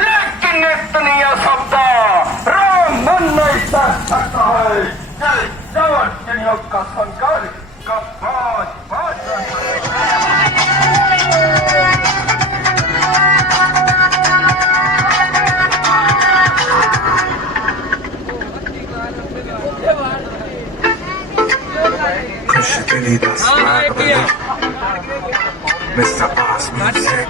लेकिन इतनी असभ्यता राम मन नहीं सह सकता है। जय जवान का संकर का बाज Kushikini the swag of it. Mr. Boss Music.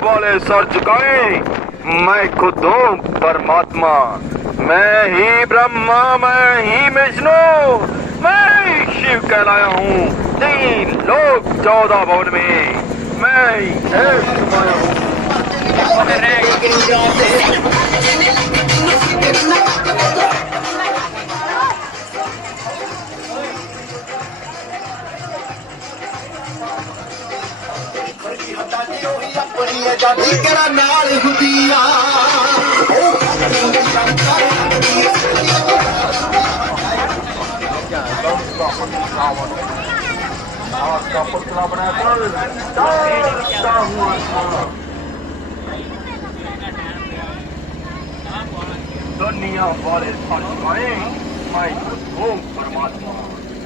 बोले सर झुकाए, मैं खुद हूँ परमात्मा, मैं ही ब्रह्मा, मैं ही विष्णु, मैं ही शिव कहलाया हूँ। 3 लोक 14 भवन में मैं ही समाया हूँ। जाती करा नाल हुदिया दुनिया वाले फंसाए, मैं हूँ परमात्मा,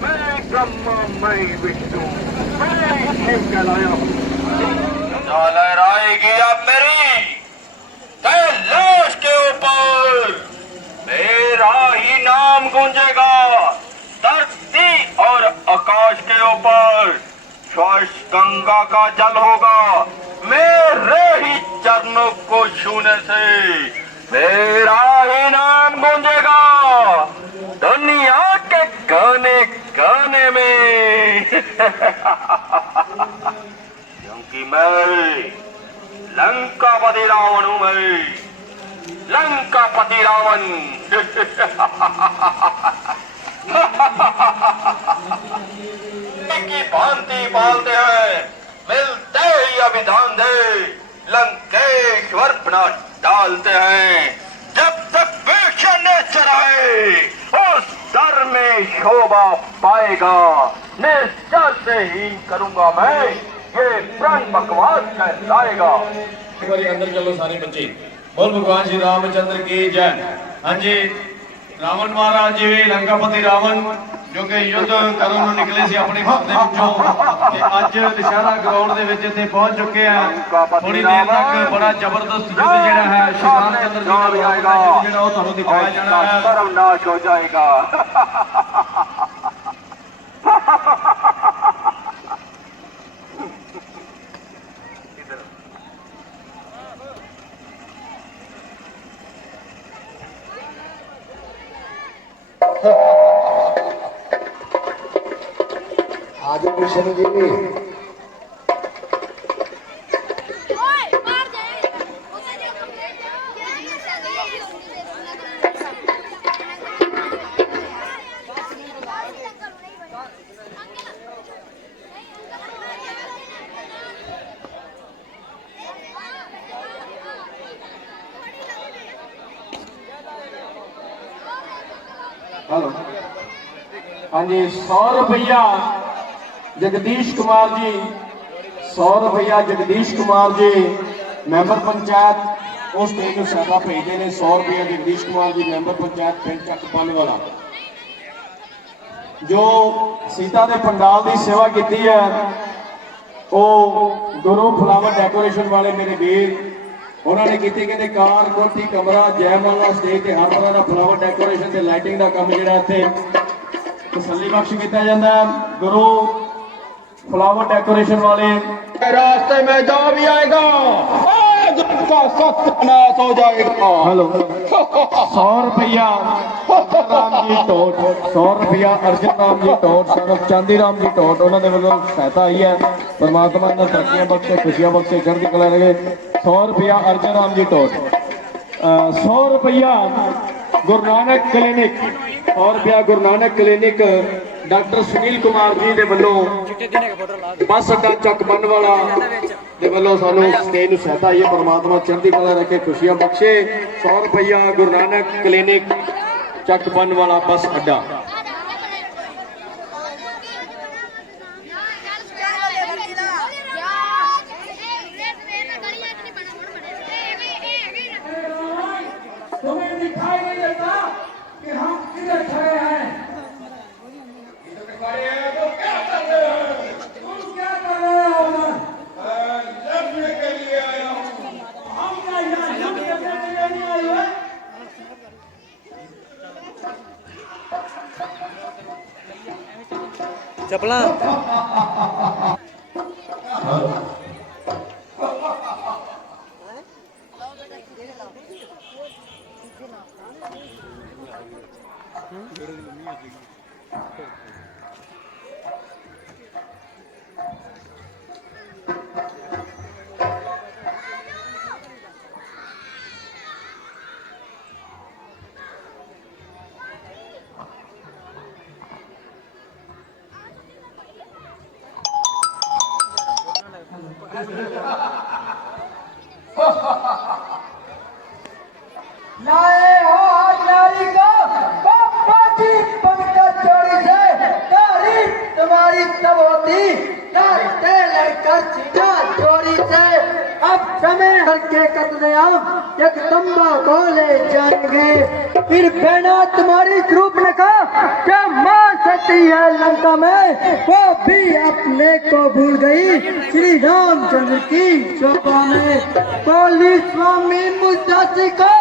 मैं ब्रह्मा, मैं विष्णु, मैं शिव कहलाया हूँ। लहराएगी अब मेरी कैलाश के ऊपर, मेरा ही नाम गूंजेगा धरती और आकाश के ऊपर। स्वच्छ गंगा का जल होगा मेरे ही चरणों को छूने से, मेरा ही नाम गूंजेगा दुनिया के गाने गाने में। क्योंकि मैं लंकापति रावण हूं, मैं लंकापति रावण। की भांति पालते हैं, मिलते ही अभिधान दे लंकेश्वर बना डालते हैं। जब तक वेश्या नेचर आए उस दर में शोभा पाएगा, निश्चय से ही करूंगा मैं ये प्रण बकवास कहलाएगा। एक बार अंदर चलो सारे बच्चे, बोल भगवान श्री रामचंद्र की जय। हाँ जी, रावण महाराज जी लंकापति रावण जो कि युद्ध ਕਰਨ ਨੂੰ ਨਿਕਲੇ ਸੀ ਆਪਣੇ ਘਰ ਦੇ ਵਿੱਚੋਂ, ਤੇ ਅੱਜ ਦੁਸ਼ਹਿਰਾ ਗਰਾਊਂਡ ਦੇ ਵਿੱਚ ਇੱਥੇ ਪਹੁੰਚ ਚੁੱਕੇ ਆ। ਥੋੜੀ ਦੇਰ ਤੱਕ ਬੜਾ ਜ਼ਬਰਦਸਤ ਯੁੱਧ ਜਿਹੜਾ ਹੈ ਸ਼੍ਰੀ ਰਾਮਚੰਦਰ ਜੀ ਦਾ ਜਿਹੜਾ ਉਹ ਤੁਹਾਨੂੰ ਦਿਖਾਇਆ ਜਾਣਾ ਹੈ। ਸਰਵਨਾਸ਼ ਹੋ ਜਾਏਗਾ। आज कृष्ण जी हेलो, हाँ जी, 100 रुपया जगदीश कुमार जी, 100 रुपया जगदीश कुमार जी मैंबर पंचायत उस स्टेज में सादा भेजते हैं। 100 रुपया जगदीश कुमार जी मैंबर पंचायत पिंड चक पाने वाला, जो सीता के पंडाल की सेवा की है। वो गुरु फ्लावर डेकोरेशन वाले मेरे वीर उन्होंने की, कहते कार कोठी कमरा जयमाला स्टेज से हर तरह का फ्लावर डेकोरेशन से लाइटिंग का काम जो इतने तसली बख्श किया जाता है। गुरु फ्लावर डेकोरेशन वाले रास्ते में जो भी आएगा का सत्यानाश हो जाएगा। हेलो 100 रुपया अर्जन राम जी टोट 100 रुपया अर्जन राम जी टोट सरफ चांदी राम जी टोट उन्होंने वालों सहायता आई है। परमात्मा ने तरक्कियां बख्शे खुशियां बख्शे चढ़ती कला लगे। 100 रुपया अर्जन राम जी टोट 100 रुपया गुरु नानक क्लिनिक 100 रुपया गुरु नानक क्लिनिक डॉक्टर सुनील कुमार जी के वालों बस अड्डा चक बन वाला ਦੇ ਵੱਲੋਂ ਸਾਨੂੰ ਸਟੇਜ ਨੂੰ ਸਹਾਇਤਾ ਆਈ ਹੈ। परमात्मा ਚੜ੍ਹਦੀ ਕਲਾ ਰੱਖੇ खुशियां बख्शे। 100 रुपया गुरु नानक क्लिनिक चक बन वाला बस अड्डा। तुम्हें दिखाई नहीं देता कि हम किधर खड़े हैं? खड़े हैं तो क्या कर रहे हैं? तुम क्या कर रहे हो उधर? लड़ने के लिए आया हूँ। हम क्या यहाँ जंग करने के लिए नहीं आए हुए? चपला लाए हो आज नारी को पापा जी पंकज जोड़ी से तारीफ तुम्हारी तब होती लड़ते लड़कर सीधा जोड़ी से। अब समय हल्के कदम जगदम्बा को ले जाएंगे फिर बेना तुम्हारी रूप रेखा क्या मार सकती है लंका में वो भी अपने को भूल गई श्री रामचंद्र की शोभा में। बोली स्वामी मुझदासी को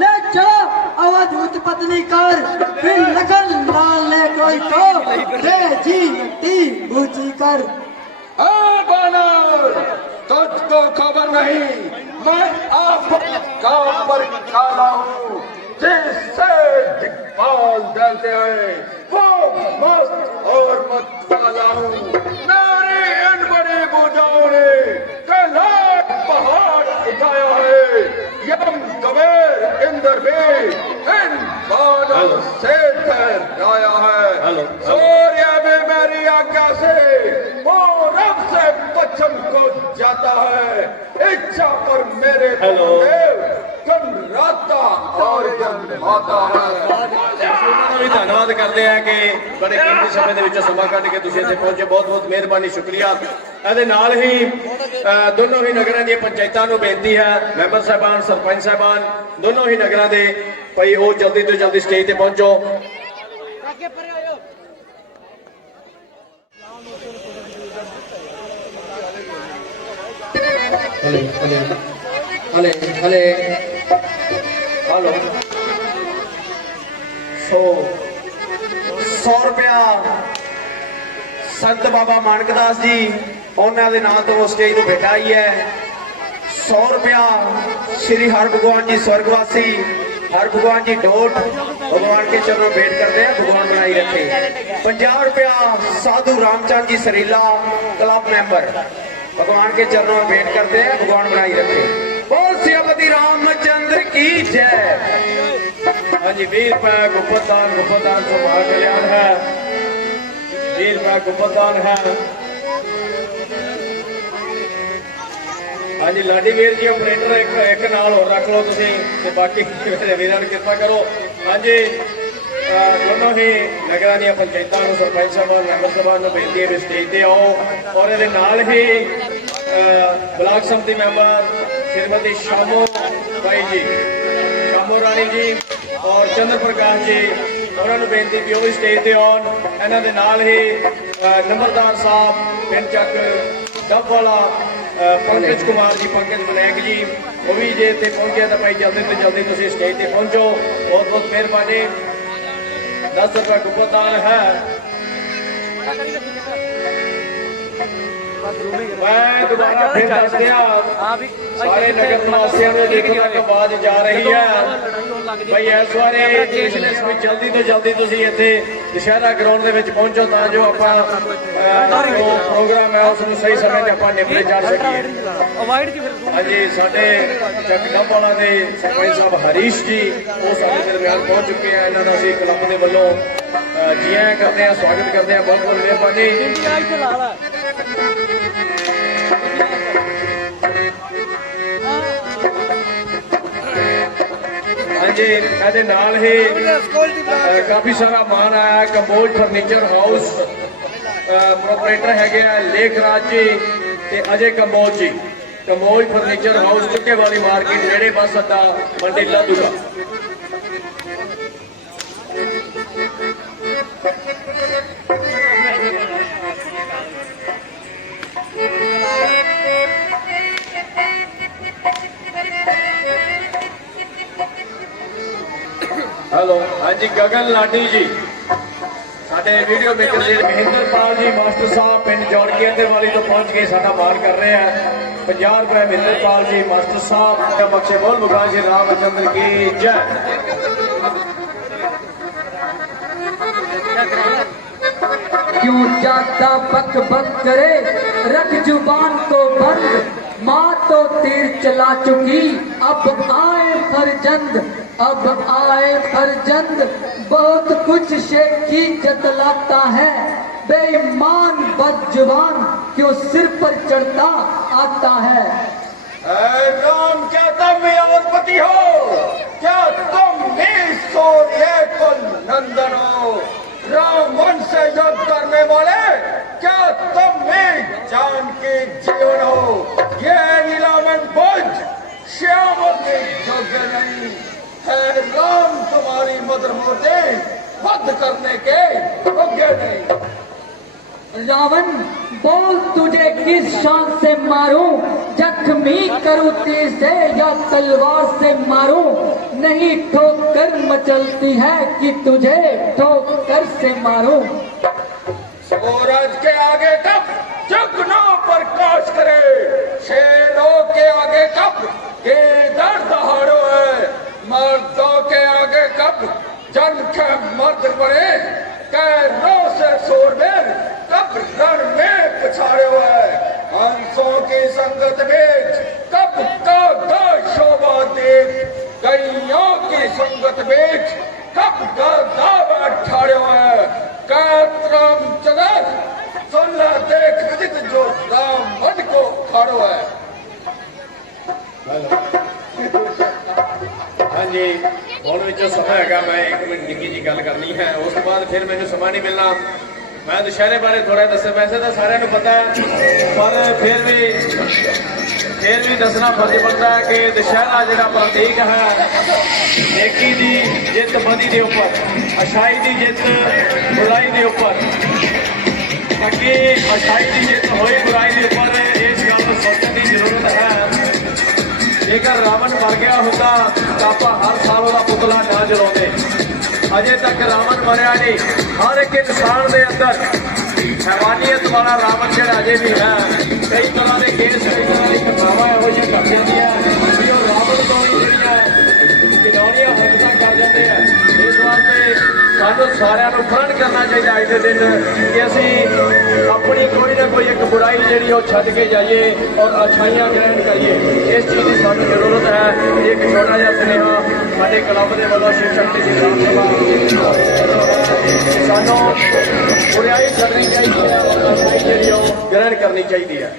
ले चलो अवधूत पत्नी कर फिर लगन लाल ले कोई को भेजी मिट्टी बूझी कर। बानर तुझको खबर नहीं मैं आप काम पर काला हूँ जिससे दिग्पाल डरते हैं वो मस्त और मत वाला हूँ। मेरी इन बड़ी बुझाओं ने कैलाश पहाड़ उठाया है यम कबीर इंद्र भी इन बादल से ठहराया है। सूर्य भी मेरी आज्ञा से पूरब से पश्चिम को जाता है इच्छा पर मेरे देव कनराता और जन्माता है। ਵੀ ਧੰਨਵਾਦ ਕਰਦੇ ਆ ਕਿ ਬੜੇ ਕੀਮਤੀ ਸਮੇਂ ਦੇ ਵਿੱਚੋਂ ਸਮਾਂ ਕੱਢ ਕੇ ਤੁਸੀਂ ਇੱਥੇ ਪਹੁੰਚੇ। ਬਹੁਤ ਬਹੁਤ ਮਿਹਰਬਾਨੀ ਸ਼ੁਕਰੀਆ। ਇਹਦੇ ਨਾਲ ਹੀ ਦੋਨੋਂ ਹੀ ਨਗਰਾਂ ਦੀਆਂ ਪੰਚਾਇਤਾਂ ਨੂੰ ਬੇਨਤੀ ਹੈ ਮੈਂਬਰ ਸਾਹਿਬਾਨ ਸਰਪੰਚ ਸਾਹਿਬਾਨ ਦੋਨੋਂ ਹੀ ਨਗਰਾਂ ਦੇ ਭਈ ਉਹ ਜਲਦੀ ਤੋਂ ਜਲਦੀ ਸਟੇਜ ਤੇ ਪਹੁੰਚੋ। हले हेलो 100 रुपया संत बाबा मानकदास जी उन्होंने नाम तो स्टेज को बैठा ही है। 100 रुपया श्री हर भगवान जी स्वर्गवासी हर भगवान जी डोट भगवान के चरणों भेंट करते हैं भगवान बनाई रखे। 50 रुपया साधु रामचंद जी सरीला क्लब मेंबर भगवान के चरणों में भेंट करते हैं भगवान बनाई रखे। बोल श्रीपति रामचंद्र की जय। हाँ जी 20 रुपये गुप्तदान समाज कल्याण है 20 रुपये गुप्तदान है। हाँ जी लाडी वीर जी ऑपरेटर एक नाल और रख लो तुसी ते बाकी मेरे वीरां नूं किरपा करो। हाँ जी दोनों ही नगरां दीआं पंचायतां नूं सरपंच साहब मैंबर साहब नूं बेनती है स्टेज ते आओ और इहदे नाल ही ब्लॉक समिति मैंबर श्रीमती शामो भाई जी शामो रानी जी और चंद्र प्रकाश जी उन्होंने बेनती भी वो स्टेज ते आउण। इन्हां दे नाल ही नंबरदार साहब पिंड चक डब वाला पंकज कुमार जी पंकज मनैक जी वो भी जे इत्थे पहुंचे तो भाई जल्दी तो जल्दी तुसीं स्टेज ते पहुंचो। बहुत बहुत मेहरबानी। 10 रुपये गुप्तदान है। मैं दोबारा फिर दस दिया सारे नगर निवासियों में जिੱਥੋਂ तक आवाज जा रही है भाई इस बारे जल्दी तो जल्दी तुम इतने दशहरा ग्राउंड के पहुंचो ਤਾਂ ਜੋ ਆਪਾਂ प्रोग्राम है उसमें सही समय ਤੇ ਆਪਾਂ ਨਿਪਟੇ ਜਾ ਸਕੀਏ हाँ जी साडे ਚੱਕ ਡੱਬਾਲਾ ਦੇ ਸਰਪੰਚ ਸਾਹਿਬ ਹਰੀਸ਼ जी वो साडे दरमियान पहुंच चुके हैं इन्हों का ਅਸੀਂ क्लब के ਵੱਲੋਂ जी आया करते हैं स्वागत करते हैं बहुत बहुत मेहरबानी जी ਇਹਦੇ ਨਾਲ ही काफी सारा मान आया कंबोज फर्नीचर हाउस प्रोपरेटर है लेखराज जी ते अजय कंबोज जी कंबोज फर्नीचर हाउस चुके वाली मार्केट नेड़े बस अड्डा मंडी लाधूगा हेलो हाँ जी गगन लाडी जी साडे वीडियो मेकर जी महेंद्रपाल जी मास्टर साहब पिंड जौड़की वाली तो पहुंच के साडा मान कर रहे हैं 50 रुपए महेंद्रपाल जी मास्टर साहब का बख्शे बोल भगवान श्री रामचंद्र की जय क्यों जाता बक बक करे रख जुबान को बंद माँ तो तीर चला चुकी अब आए फरजंद अब आए फरजंद बहुत कुछ शेखी जतलाता है बेईमान बदजुबान क्यों सिर पर चढ़ता आता है राम क्या तुम अवधपति हो क्या तुम नंदन हो राम वंश से युद्ध करने वाले क्या तुम जान के जीवन हो ये नीलामन भुज श्याम के योग्य नहीं है राम तुम्हारी मदर मूर्ति वध करने के योग्य नहीं रावण बोल तुझे किस शान से मारूं जख्मी करूं तीर से या तलवार से मारूं नहीं ठोकर मचलती है कि तुझे ठोकर से मारूं सूरज के आगे कब जुगनों पर काश करे शेरों के आगे कब ये दर्द दहाड़ो है मर्दों के आगे कब जन के मर्द पड़े कैरों से सूरबीर कब रण में पछाड़े हुए हंसों की संगत बीच कब का शोभा देख गैयों की संगत बीच कब का ठाड़े हुए कात्रम जगत सुन देख विदित जो राम मन को खाड़ो है हाँ जी ਹੁਣ ਵਿੱਚੋਂ ਸਮਾਂ ਹੈਗਾ ਮੈਂ 1 ਮਿੰਟ ਨਿੱਕੀ ਜੀ ਗੱਲ ਕਰਨੀ ਹੈ ਉਸ ਤੋਂ ਬਾਅਦ ਫਿਰ ਮੈਨੂੰ ਸਮਾਂ ਨਹੀਂ ਮਿਲਣਾ ਮੈਂ ਦੁਸ਼ਹਿਰੇ ਬਾਰੇ ਥੋੜਾ ਦੱਸਿਆ ਵੈਸੇ ਤਾਂ ਸਾਰਿਆਂ ਨੂੰ ਪਤਾ ਹੈ ਪਰ ਫਿਰ ਵੀ ਦੱਸਣਾ ਫਰਜ਼ ਬਣਦਾ ਹੈ ਕਿ ਦੁਸ਼ਹਿਰਾ ਜਿਹੜਾ ਪ੍ਰਤੀਕ ਹੈ ਨੇਕੀ ਦੀ ਜਿੱਤ ਬਦੀ ਦੇ ਉੱਪਰ ਅਛਾਈ ਦੀ ਜਿੱਤ ਬੁਰਾਈ ਦੇ ਉੱਪਰ ਅੱਗੇ ਅਛਾਈ ਦੀ ਜਿੱਤ ਹੋਈ ਬੁਰਾਈ ਦੇ ਉੱਪਰ ਇਸ ਗੱਲ ਨੂੰ ਸੋਚਣ ਦੀ ਜ਼ਰੂਰਤ ਹੈ जेकर रावण मर गया होता तो आप हर साल वह पुतला ना जलाते अजे तक रावण मरिया नहीं हर एक इंसान के अंदर हैवानियत वाला रावण जो अजे भी है कई तरह के केस कई तरह की घटनावां यहो जी घट जाती है रावण तो ही खिलौनियां हरकत कर जाते हैं इस वास्ते सानू सारिਆਂ ਨੂੰ प्रण करना चाहिए अज के दिन कि असी अपनी कोई ना कोई एक बुराई जी छड्ड के जाइए और अच्छाइयां ग्रहण करिए इस चीज़ की सानू जरूरत है एक छोटा जिहा सुनेहा साडे क्लब के वालों शिव शक्ति जी राम सभा सानू बुराई छड्डनी चाहिए और अच्छाई जी ग्रहण करनी चाहिए है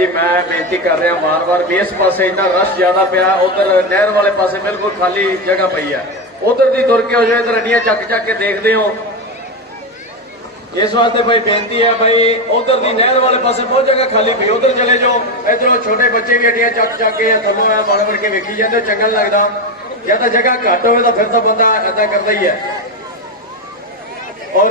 जी मैं बेनती कर रहा बार बार भी इस पासे इतना रश ज्यादा पिया, उधर नहर वाले पासे बिल्कुल खाली जगह पई है, उधर दी तुर के हो जाए, इधर अड्डियां चक चक के देखते हो। इस वास्ते भाई बेनती है भाई उधर दी नहर वाले पासे बहुत जगह खाली पई, उधर चले जाओ। इधरों छोटे बच्चे भी अड्डियां चक चक के थलों है बड़ बड़ के वेखी जाते, चंगा नहीं लगता। या तो जगह घट हो तो फिर तो बंदा ऐसा करता ही है। और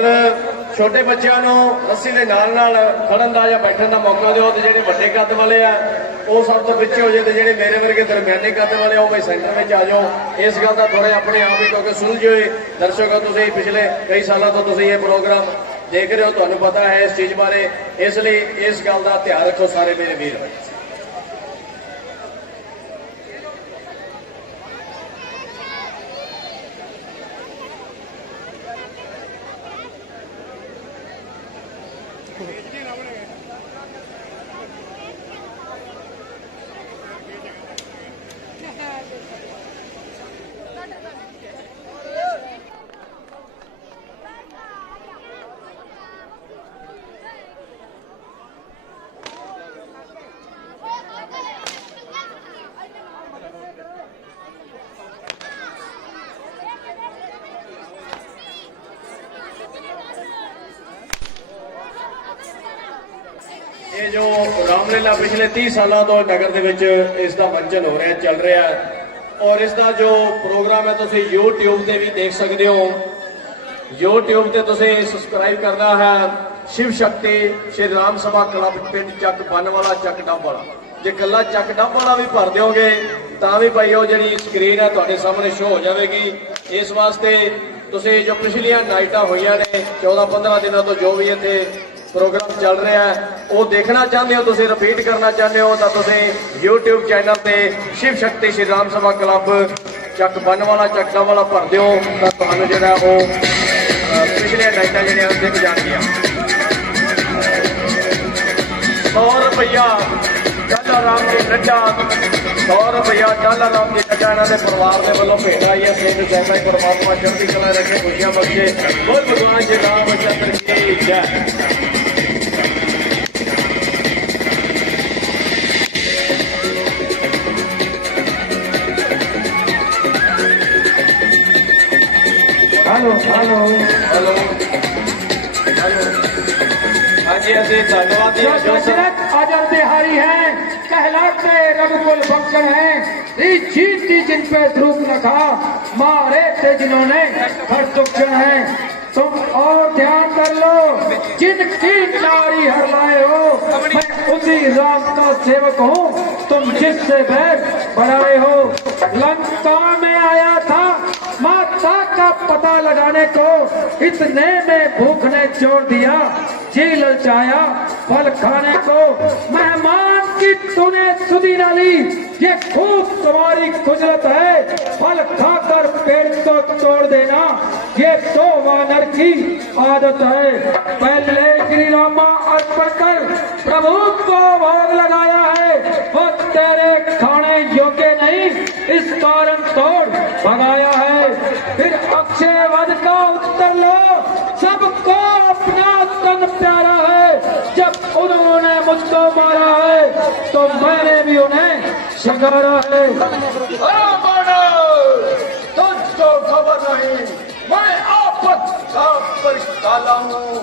छोटे बच्चों को रस्सी के नाल नाल खड़न का या बैठन का मौका दो, तो ਜਿਹੜੇ ਵੱਡੇ ਕੱਦ वाले आ वो सब तो पिछे हो जाए, तो ਜਿਹੜੇ मेरे वर्गे दरम्याने ਕੱਦ वाले वो भाई सेंटर में आ जाओ। इस गल का थोड़े अपने आप ही क्योंकि सुलझे हुए दर्शक हो, तुसीं पिछले कई सालों तो तुसीं ये प्रोग्राम देख रहे हो, तुहानूं पता है इस चीज़ बारे, इसलिए इस गल का ध्यान रखो सारे मेरे वीर। ये जो रामलीला पिछले 30 सालों तो नगर दे विच इसका मंचन हो रहा है, चल रहा है, और इसका जो प्रोग्राम है तुसीं YouTube ते भी देख सकते हो। YouTube ते तुसीं सब्सक्राइब करना है शिव शक्ति श्री राम सभा क्लब पिंड चक बनवाला चक डब वाला। जे कला चक डब वाला भी भर दोगे तो भी भाई वो जी स्क्रीन है तुहाडे सामने शो हो जाएगी। इस वास्ते तुसीं जो पिछलियां नाइटां होईयां ने 14-15 दिनों तो जो भी इत्थे प्रोग्राम चल रहा है वो देखना चाहते हो, तुसीं रिपीट करना चाहते हो, तो तुसीं YouTube चैनल पे शिव शक्ति श्री राम सभा क्लब चक बनवाला चक डब वाला भर दो, तो तुहानूं जिहड़ा वो पिछलियां नाइटां जिहड़ियां दिख जाणगियां। 100 रुपया डाला राम जी नड्डा, 100 रुपया डाला राम जी नड्डा इन्होंने परिवार के वालों भेंट आई है। सिंध जैसा ही परमात्मा चढ़ती कला रखे, खुशियां बख्शे, बोल भगवान श्री रामचंद्र की जय। हेलो हेलो हेलो हेलो, हाँ जी ऐसे धन्यवाद। जो दशरथ अजर बिहारी हैं, कहलाते रघुकुल भक्षण हैं, जीती जिन पे ध्रुव न खा, मारे थे जिन्होंने भरतुक्षण हैं। तुम और ध्यान कर लो, जिनकी नारी हर लाए हो, मैं उसी राम का सेवक हूँ, तुम जिससे बैर बढ़ाए हो। लंका में आया था माता का पता लगाने को, इतने में भूख ने छोड़ दिया, जी ललचाया फल खाने को। मेहमान की तूने सुधी न ली, ये खूब तुम्हारी कुदरत है, फल खाकर पेट को तोड़ देना, ये तो वानर की आदत है। पहले श्री रामा अर्पण कर प्रभु को भोग लगाया है, वो तेरे खाने योग्य नहीं, इस कारण तोड़ भगाया है। फिर अक्षय वध का उत्तर लो, सबको अपना तन प्यारा है, जब उन्होंने मुझको मारा है तो मैंने भी उन्हें शिकारा है। तुझको खबर नहीं, मैं आपत पर डाला हूँ,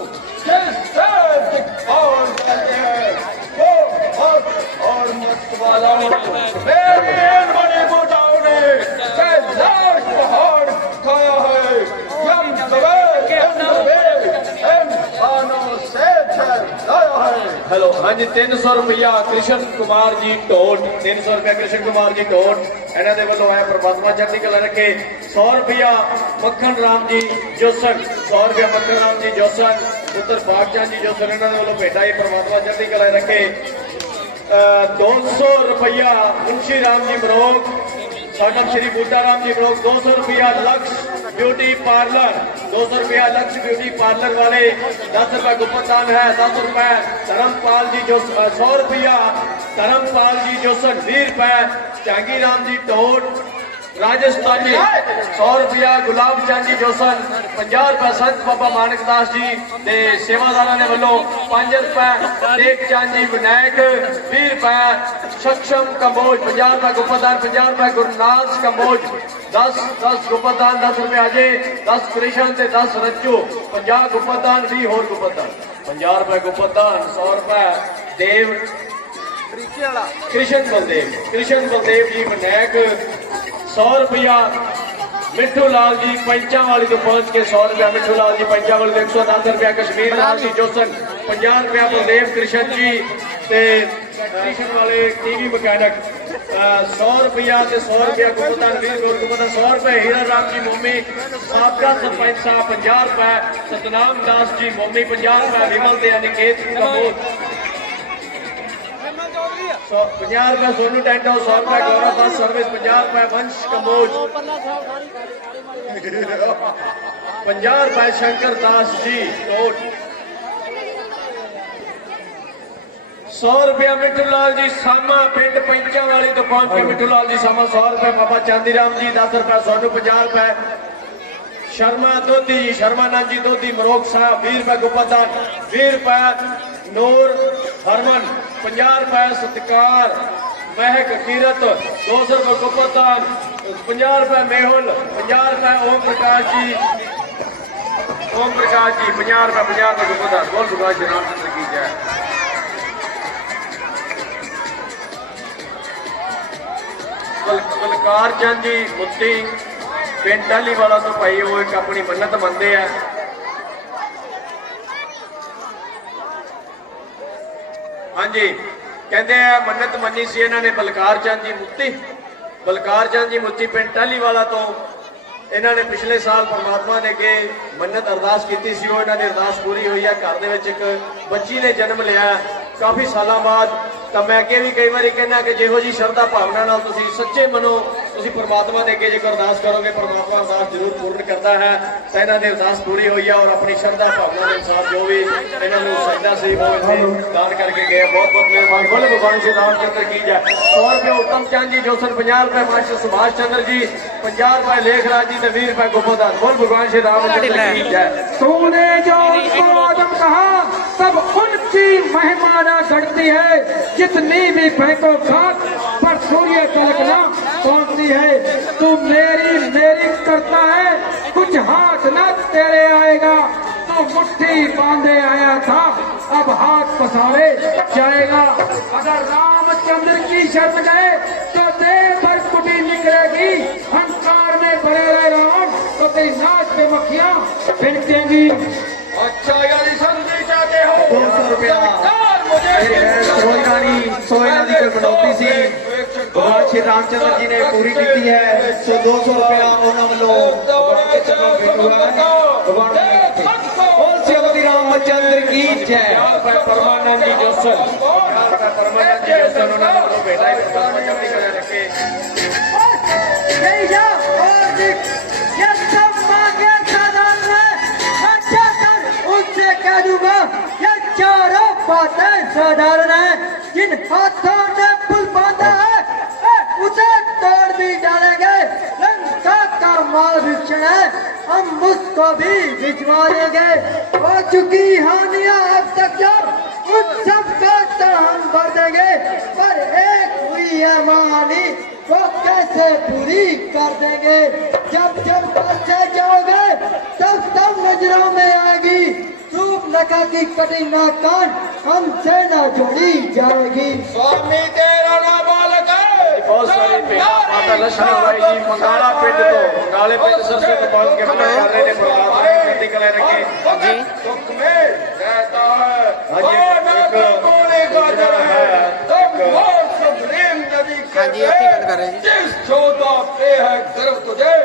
वो भक्त और मत वाला हूँ। मेरे बड़े मोटाओं ने कैलाश पहाड़ खाया है, यम हेलो हाँ जी 300 रुपया कृष्ण कुमार जी टोट, 300 रुपया कृष्ण कुमार जी टोट इन्होंने वालों है, परमात्मा चढ़ती कला रखे। 100 रुपया मक्खन राम जी जोसन, 100 रुपया मक्खन राम जी जोसन, पुत्र बागचंद जी जोसन इन्होंने वालों भेटा ही, परमात्मा चढ़ती कला रखे। 200 रुपया मुंशी राम जी मरोग, सौनम श्री बूटा राम जी मरोग। 200 रुपया लक्ष्य ब्यूटी पार्लर, 200 रुपया लक्ष्य ब्यूटी पार्लर वाले। 10 रुपया गुप्तदान है, 10 रुपए धर्मपाल जी जो 100 रुपया धर्मपाल जी जोसन, 20 रुपए जहांगीर राम जी टोट, राजस्थानी 100 रुपया गुलाब चंद जी जोसन, 50 रुपए संत बाबा मानक दास जी दे सेवादारा ने वालों, 5 रुपए टेक चंद जी विनायक, 20 रुपए सक्षम कंबोज, 50 रुपए गुप्पदान, 50 रुपए गुरनाज कंबोज, 10 गुप्पदान, 10 रुपए अजय, 10 कृष्ण से 10 रज्जू, 50 गुप्पदान, 20 होर गुप्पदान, 50 रुपए गुप्पदान, 100 रुपए देव कृष्ण बलदेव जी विनायक, 100 रुपया मिठू लाल जी पंचा वाली तो पहुंच के 100 रुपया मिठू लाल जी पंचा वाली, 110 रुपया कश्मीर लाल जी जोसन, 50 रुपया बलदेव कृष्ण जी ते कृष्ण वाले टीवी मैकेनिक, 100 रुपया ते 100 रुपया गुप्पदान, 20 गुप्पदान, 100 रुपए हीरा राम जी मोमी साबका सरपंच साहब, 50 रुपए सतनाम दास जी मोमी, 50 रुपए विमल दे अनिकेत कपूर, 50 रुपए सोनू टेंटो, 100 रुपए गौरव दास सर्विस, 50 रुपए वंश कमोज, 50 रुपए शंकर दास जी नोट, 100 रुपया मिठू लाल जी सामा पिंड पैंचा वाली तो पहुंच के मिठू लाल जी सामा, 100 रुपए बाबा चांदीराम जी, 10 रुपए सोनू, 50 रुपए शर्मा दोधी जी, शर्मानंद जी दोधी मरोग साहब, 20 रुपए गुप्पदान, 20 रुपए नूर हरमन, 50 रुपए सत्कार महक कीरत, 200 रुपए गुप्पदान, 50 रुपए मेहुल, 50 रुपए ओम प्रकाश जी 50 रुपए गुप्पदान। बोल भगवान श्री रामचंद्र की जय। बलकार चंद जी मुत्ती पिंड टाली वाला तो भाई वो एक अपनी मन्नत मनते हैं। हाँ जी कहते हैं मन्नत मनी सी इन्होंने बलकार चंद जी मुत्ती पिंड टाली वाला तो इन्होंने पिछले साल परमात्मा ने के मन्नत अरदास की सी, इन्होंने अरदास पूरी हुई है। घर दे विच एक बच्ची ने जन्म लिया काफी सालों बाद। तो मैं अगे भी कई बार कहना कि जिहो जी श्रद्धा भावना नाल तुसी सच्चे मनो तुसी परमात्मा दे अगे जेकर अरदास करोगे परमात्मा अरदास जरूर पूर्ण करता है। तो इन्हों की अरदास पूरी हुई है और अपनी श्रद्धा भावना के अनुसार जो भी इन्होंने सजदा सी वो दान करके गए। बहुत बहुत मेहरबानी। बोले भगवान श्री रामचंद्र की जय। 100 रुपये उत्तम चंद जी जोसन, 50 रुपये मास्टर सुभाष चंद्र जी, 50 रुपये लेखराज जी, 20 रुपये गोपादान। बोल भगवान श्री रामचंद्र की जय। तूने जो उनको आदम कहा तब उनकी महिमा न घटती है, जितनी भी फेंको खाक पर सूर्य तलक न पहुंचती है। तू मेरी करता है कुछ हाथ न तेरे आएगा, तो मुट्ठी बांधे आया था अब हाथ पसारे जाएगा। अगर रामचंद्र की शरण गए तो देह भर कुटी निकलेगी, अहंकार में भरे रहे राम तो तेरी नाच पे मक्खियां भिनकेंगी। अच्छा यानी समझी चाहते हो 200 रुपया सोयना की कोई बनौती सी भगवान श्री रामचंद्र जी ने पूरी की है। सो 200 रुपया उन्होंने भगवान श्री रामचंद्र की जय। परमानंद जी जोसन, परमानंद जी जोसन उन्होंने बेटा रखे। उनसे कह दूंगा ये चारों बातें साधारण है। जिन हाथों ने पुल बांधा है उसे तोड़ भी डालेंगे। लंका का माल भीषण है, हम उसको भी भिजवा देंगे। हो चुकी हानियां अब तक जो उन सबको तो हम भर देंगे, पर एक हुई है महानी वो कैसे पूरी कर देंगे। जब जब से जाओगे तब तब नजरों में आएगी, धूप नका की कटी ना कान हमसे ना जोड़ी जाएगी। स्वामी तेरा नाम बालक है। बहुत सारी माता लक्ष्मी बाई जी मंगाला पिंड तो मंगाले पिंड सरस्वती कपाल के बना कर रहे ने परमात्मा की कृति कले रखे जी। दुख में रहता है बोले का जरा है तब बहुत सुप्रीम नदी के जिस चौदा पे है गर्व तुझे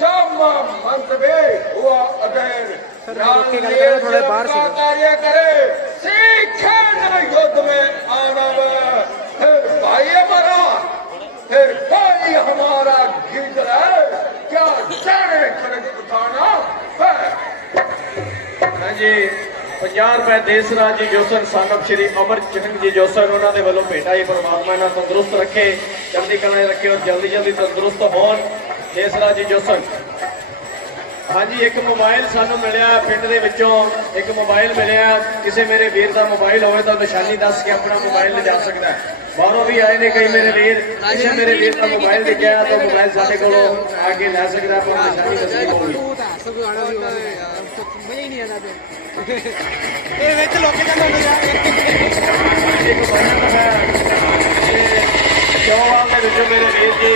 जामा मंत्र में हुआ अगर थोड़े बाहर से कार्य करे सीखे न युद्ध में आना फिर भाई हमारा फिर भाई हमारा गीत है क्या जाने खड़क उठाना है। हाँ जी 50 रुपए देसराज जी जोसन सानब श्री अमर चंद जी जोसन उन्होंने वालों भेटा ही परमात्मा ने तंदुरुस्त रखे, चढ़ती कला रखे और जल्दी जल्दी तंदुरुस्त होन। केसरा जी जोसन। हाँ जी, एक मोबाइल सानू मिलिया पिंड दे विचों, एक मोबाइल मिलिया। किसी मेरे वीर का मोबाइल होवे तो निशानी दस के अपना मोबाइल ले जा सकता है। बाहरों भी आए ने कई मेरे वीर, किसी मेरे वीर का मोबाइल दिखा तो मोबाइल साडे कोलों आके लै सकता है, पर निशानी दसनी होगी। चौवाल के विचों मेरे वीर जी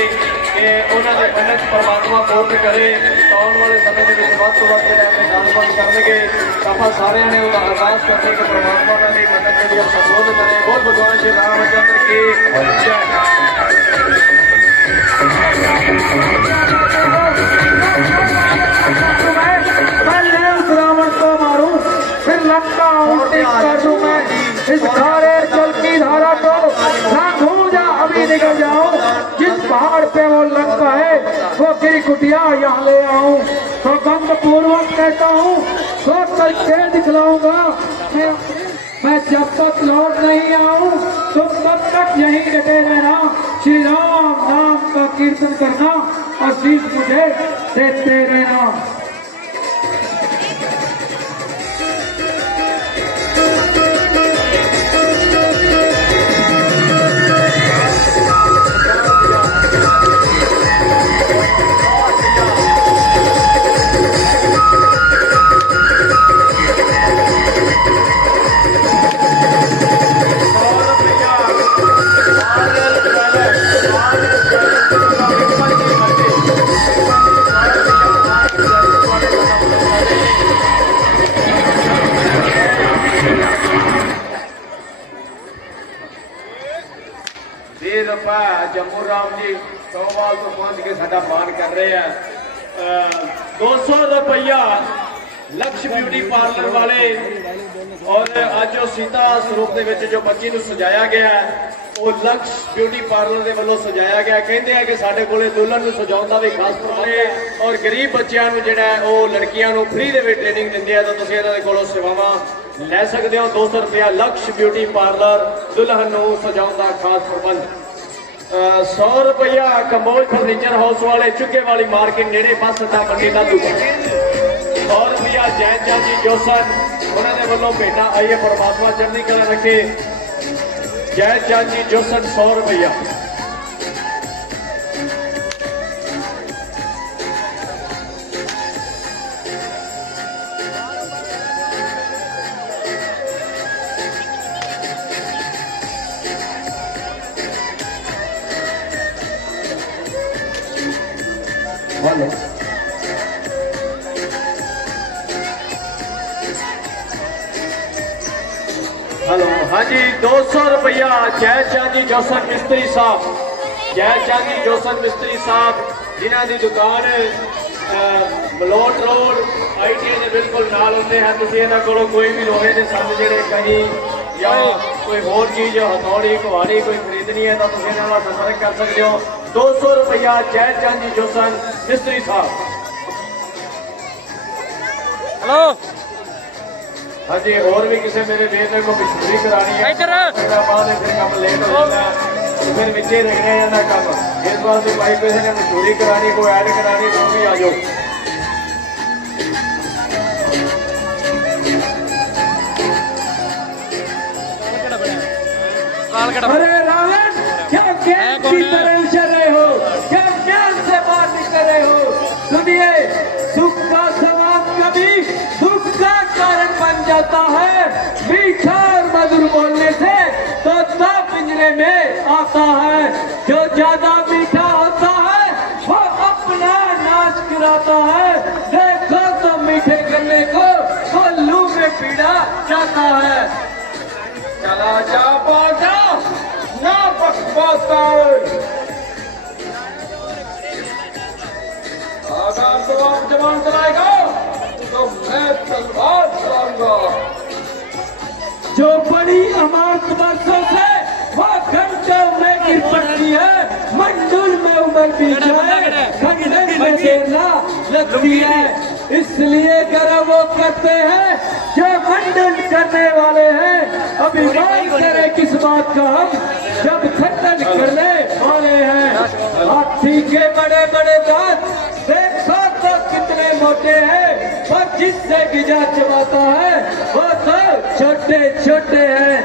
कि उन्होंने मन्नत परमात्मा पूर्ण करे, आने वाले समय के वक्त तो वक्त दानपन करने आप सारे ने अरदास करने के परमात्मा का मन्नत जी संबोध करें। बोल भगवान श्री रामचंद्र की मैं उस रावण को मारूं, फिर लंका उल्टी कर दूं मैं। इस खारे जल की धारा को लांघूं या अभी निकल जाऊं। जिस पहाड़ पे वो लंका है वो गिरी कुटिया यहाँ ले आऊं। तो बंद पूर्वक कहता हूँ तो करके दिखलाऊंगा। मैं जब तक लौट नहीं आऊं तुम तब तक यहीं डटे रहना। श्री राम नाम का कीर्तन करना और शीश मुझे देते रहना। जम्मू राम जी चौवाल तो पहुंच के साडा मान कर रहे हैं। 200 रुपया लक्ष्य ब्यूटी पार्लर वाले और अज जो सीता स्वरूप के जो बच्ची को सजाया गया है वो लक्ष्य ब्यूटी पार्लर के वालों सजाया गया। कहते हैं कि साडे कोले दुल्हन को सजाउण दा भी खास प्रबंध है और गरीब बच्चों को जिहड़ा वो लड़कियां को फ्री दे विच ट्रेनिंग दिंदे हैं। तो तुसीं इन्हां दे कोलों सेवावां लै सकदे हो। 200 रुपया लक्ष्य ब्यूटी पार्लर दुल्हन को सजाउण दा खास प्रबंध। 100 रुपया कंबोज फर्नीचर हाउस वाले चुगे वाली मार्केट नेड़े बस अड्डा मंडी नादू। 100 रुपया जैन चंद जी जोसन उन्होंने वालों भेटा आइए परमात्मा चढ़नी कला रखे। जैन चंद जी जोसन 100 रुपया। हेलो हेलो हाँ जी 200 रुपया जय चांदी जोसन मिस्त्री साहब। जय चांदी जोसन मिस्त्री साहब जिन्हों की दुकान मलोट रोड ITA के बिल्कुल नाल होते हैं। तुम इन्हों को कोई भी लोहे के संद जोड़े कहीं या कोई होर चीज हथौड़ी कुहाड़ी कोई खरीदनी है तो तुम इन्होंने संपर्क कर सकते हो। 200 रुपया जय चांदी जोसन मिस्त्री साहब। हेलो हाँ जी और भी किसी मेरे वीर ने को मशहूरी करानी है बाद फिर काम लेट हो जाता है फिर विचे रखने जाना काम। इस वास्ते भाई किसी ने मशहूरी करानी कोई ऐड करानी तो भी आ जाओ। अरे रावण क्या ज्ञान की तरह उछल रहे हो, क्या ज्ञान से बात कर रहे हो। सुनिए सुख का सवाब कभी दुख का कारण बन जाता है। मीठा और मधुर बोलने से तो सब पिंजरे में आता है। जो ज्यादा मीठा होता है वो अपना नाश गिराता है। देखो तो मीठे गन्ने को कोल्लू में पीड़ा जाता है। चला जा बाजा ना बकवासा अगर तो आप जवान चलाएगा तो मैं तलवार चलाऊंगा। जो बड़ी अमानत वर्षों से वो घंटों में गिर पड़ती है। मंडुल में उमर भी जाए घंटे में देना लगती है। इसलिए गर्व वो करते हैं जो खंडन करने वाले हैं। अभिमान करे किस बात का हम जब खंडन करने वाले हैं। हाथी के बड़े बड़े दांत देखो तो कितने मोटे हैं, पर जिससे गिजा चबाता है वो तो छोटे छोटे हैं।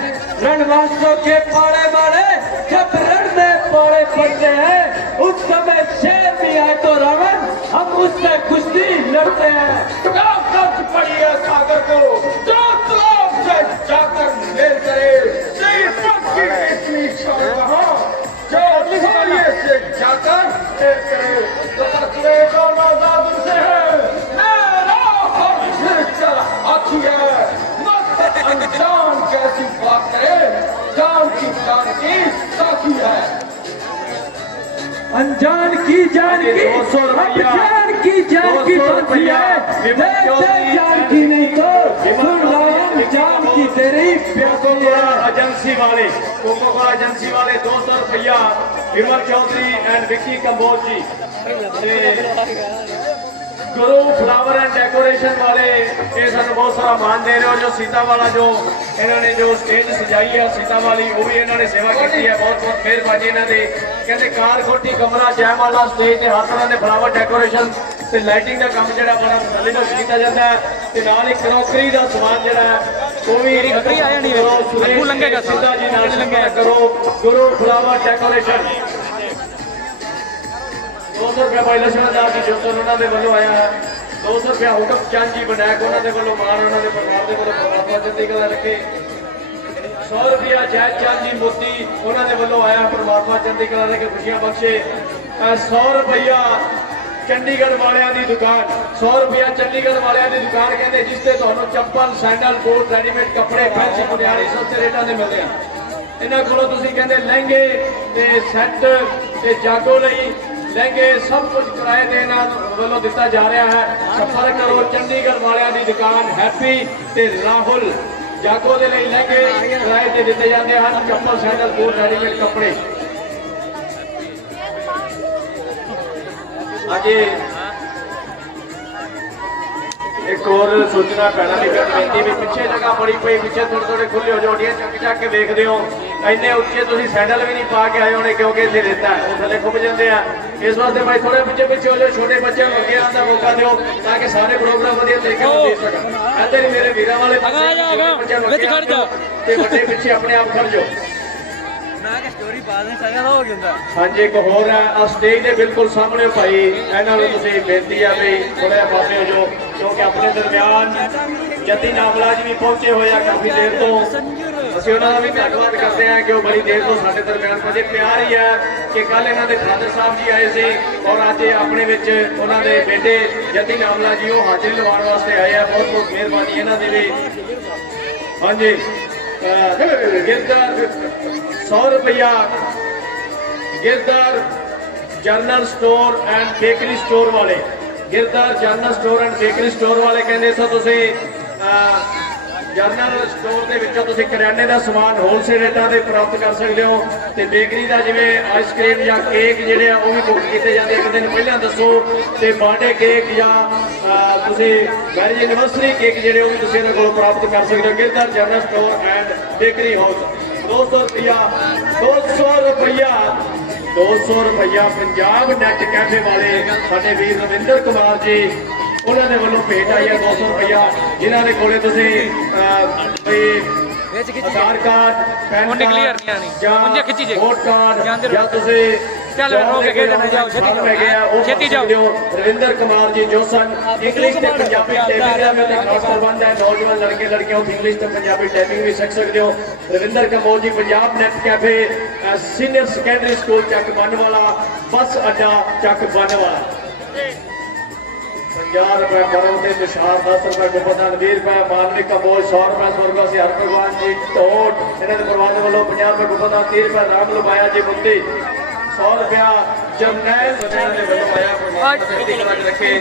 रणवासों के पाड़े मारे जब रण में पाड़े पड़ते हैं, उस समय शेर भी आए तो रावण हम उससे कुश्ती लड़ते हैं। दर्द पड़ी है सागर को, जो तालाब से जाकर मेल करे, दीपक की इतनी शान कहाँ, जो सूर्य से जाकर मेल करे। तो असले को आजाद से है, मेरा हर चल हाथी है, मत अनजान कैसी बात करे, जान की साथी है। अनजान की जान की, अब जान की जान की बाती है, देख जान की नहीं तो सुन राम जान की तेरी प्यासी है। एजेंसी वाले कोकोकोला एजेंसी वाले 200 रुपया विमल Chaudhary and Vicky Kamboj ji. Guru flower and decoration वाले ये सानू बहुत सारा मान दे रहे हो। जो सीता वाला जो इन्होंने जो स्टेज सजाई है सीता वाली, वो भी इन्होंने सेवा की है, बहुत बहुत मेहरबानी इन्होंने। कहते कार कोठी कमरा जयमाला स्टेज हर तरह के फ्लावर डेकोरेशन ते लाइटिंग का काम जो बड़ा तसल्ली नाल किया जाता है। ते नाल ही क्रॉकरी का समान जो है वो भी लंघेगा सीधा जी नाल लंघिया करो। गुरु फ्लावर डेकोरेशन 200 रुपया भाई लक्ष्मण दास जी जोसर उन्होंने वालों आया है। 200 रुपया हुकम चंद जी बनैक उन्होंने वालों मान उन्होंने परिवार के वालों परमात्मा चंदी कला रखे। 100 रुपया जैद चंद जी मोती उन्होंने वालों आया परमात्मा चंदी कला रखे, खुशियां बख्शे। 100 रुपया चंडीगढ़ वालियां दी दुकान, 100 रुपया चंडीगढ़ वालियां दी दुकान कहते जिससे तुहानू चप्पल सैंडल बूट रेडीमेड कपड़े फैंसी बुनियादी सस्ते रेटां दे मिलदे हैं। इन्हां कोलों तुसीं कहंदे लहंगे ते सैट ते जागो लई लहंगे सब कुछ किराए के वालों दिता जा रहा है। संपर्क करो चंडीगढ़ वालियां दी दुकान हैप्पी ते राहुल जागो दे लई लहंगे किराए ते दिते जाते हैं, चप्पल सैंडल बूट रेडीमेड कपड़े। अजे एक और सूचना पैना बेनती भी पिछे जगह बड़ी पई, पिछे थोड़े थोड़े खुले हो जाओ, चक के देखते हो इन्ने उच्चे तुम सैंडल भी नहीं पा के आए होने क्योंकि इतने रेता है थले खुब जाते हैं। इस वास्ते भाई थोड़े पिछे पिछे हो जाओ, छोटे बच्चे अगे आने का मौका दो ताकि सारे प्रोग्राम वधिया तरीके से देख सकन। इधर ही मेरे वीर वाले बच्चे पिछे अपने आप खड़ जाओ। हाँ जी एक होर है स्टेज के बिल्कुल सामने भाई इन्हों बेनती है भी थोड़ा पासे हो जाओ क्योंकि अपने दरम्यान जती नामला जी भी पहुंचे हुए हैं काफी देर तो। असं उन्होंने भी धन्यवाद करते हैं कि वो बड़ी देर तो साढ़े दरम्यान मुझे प्यार ही है कि कल इन्होंने फादर साहब जी आए थे और अज अपने उन्होंने बेटे जती नामला जी वो हाजिरी लवाने वास्ते आए हैं। बहुत बहुत मेहरबानी इन्होंने भी। हाँ जी गिरधर 100 रुपया Girdhar general store and bakery store वाले, Girdhar general store and bakery store वाले कहते सो तुसी जनरल स्टोर के विचों तुसी करियाने का समान होलसेल रेटां ते प्राप्त कर सकते हो ते बेकरी का जिवें आइसक्रीम या केक जिहड़े वो भी बुक किए जाते एक दिन पहले दसो ते बर्थडे केक या तुसी मैरिज एनिवर्सरी केक जिहड़े वो भी तुसी इन्हां कोलों प्राप्त कर सकते हो। Girdhar general store and bakery house 200 रुपया 200 रुपया 200 रुपया पंजाब नैट कैफे वाले साडे वीर रविंदर कुमार जी उन्होंने वालों भेंट आई है 200 रुपया जिन्होंने कोले तुसी आधार कार्ड पैन कार्ड या वोट कार्ड या तुसी रविंदर कुमार जी जोसन इंग्लिश ते पंजाबी टाइपिंग का खास प्रबंध है। नौजवान लड़के लड़कियों की इंग्लिश ते पंजाबी टाइपिंग भी सीख सकते हो। Ravinder Kamol ji Punjab net cafe senior secondary school Chak Ban Wala बस अड्डा चक बन वाला 50 रुपए करो ते निशार 10 रुपए गुप्तदान 20 रुपए मानविक कमोल 100 रुपए स्वर्ग से हर भगवान जी टोट इन्होंने परिवार वालों 50 रुपए गुप्तदान 30 रुपए राम लुबाया जी मुक्ति 100 रुपया जमनैल ने वालों आया रखे।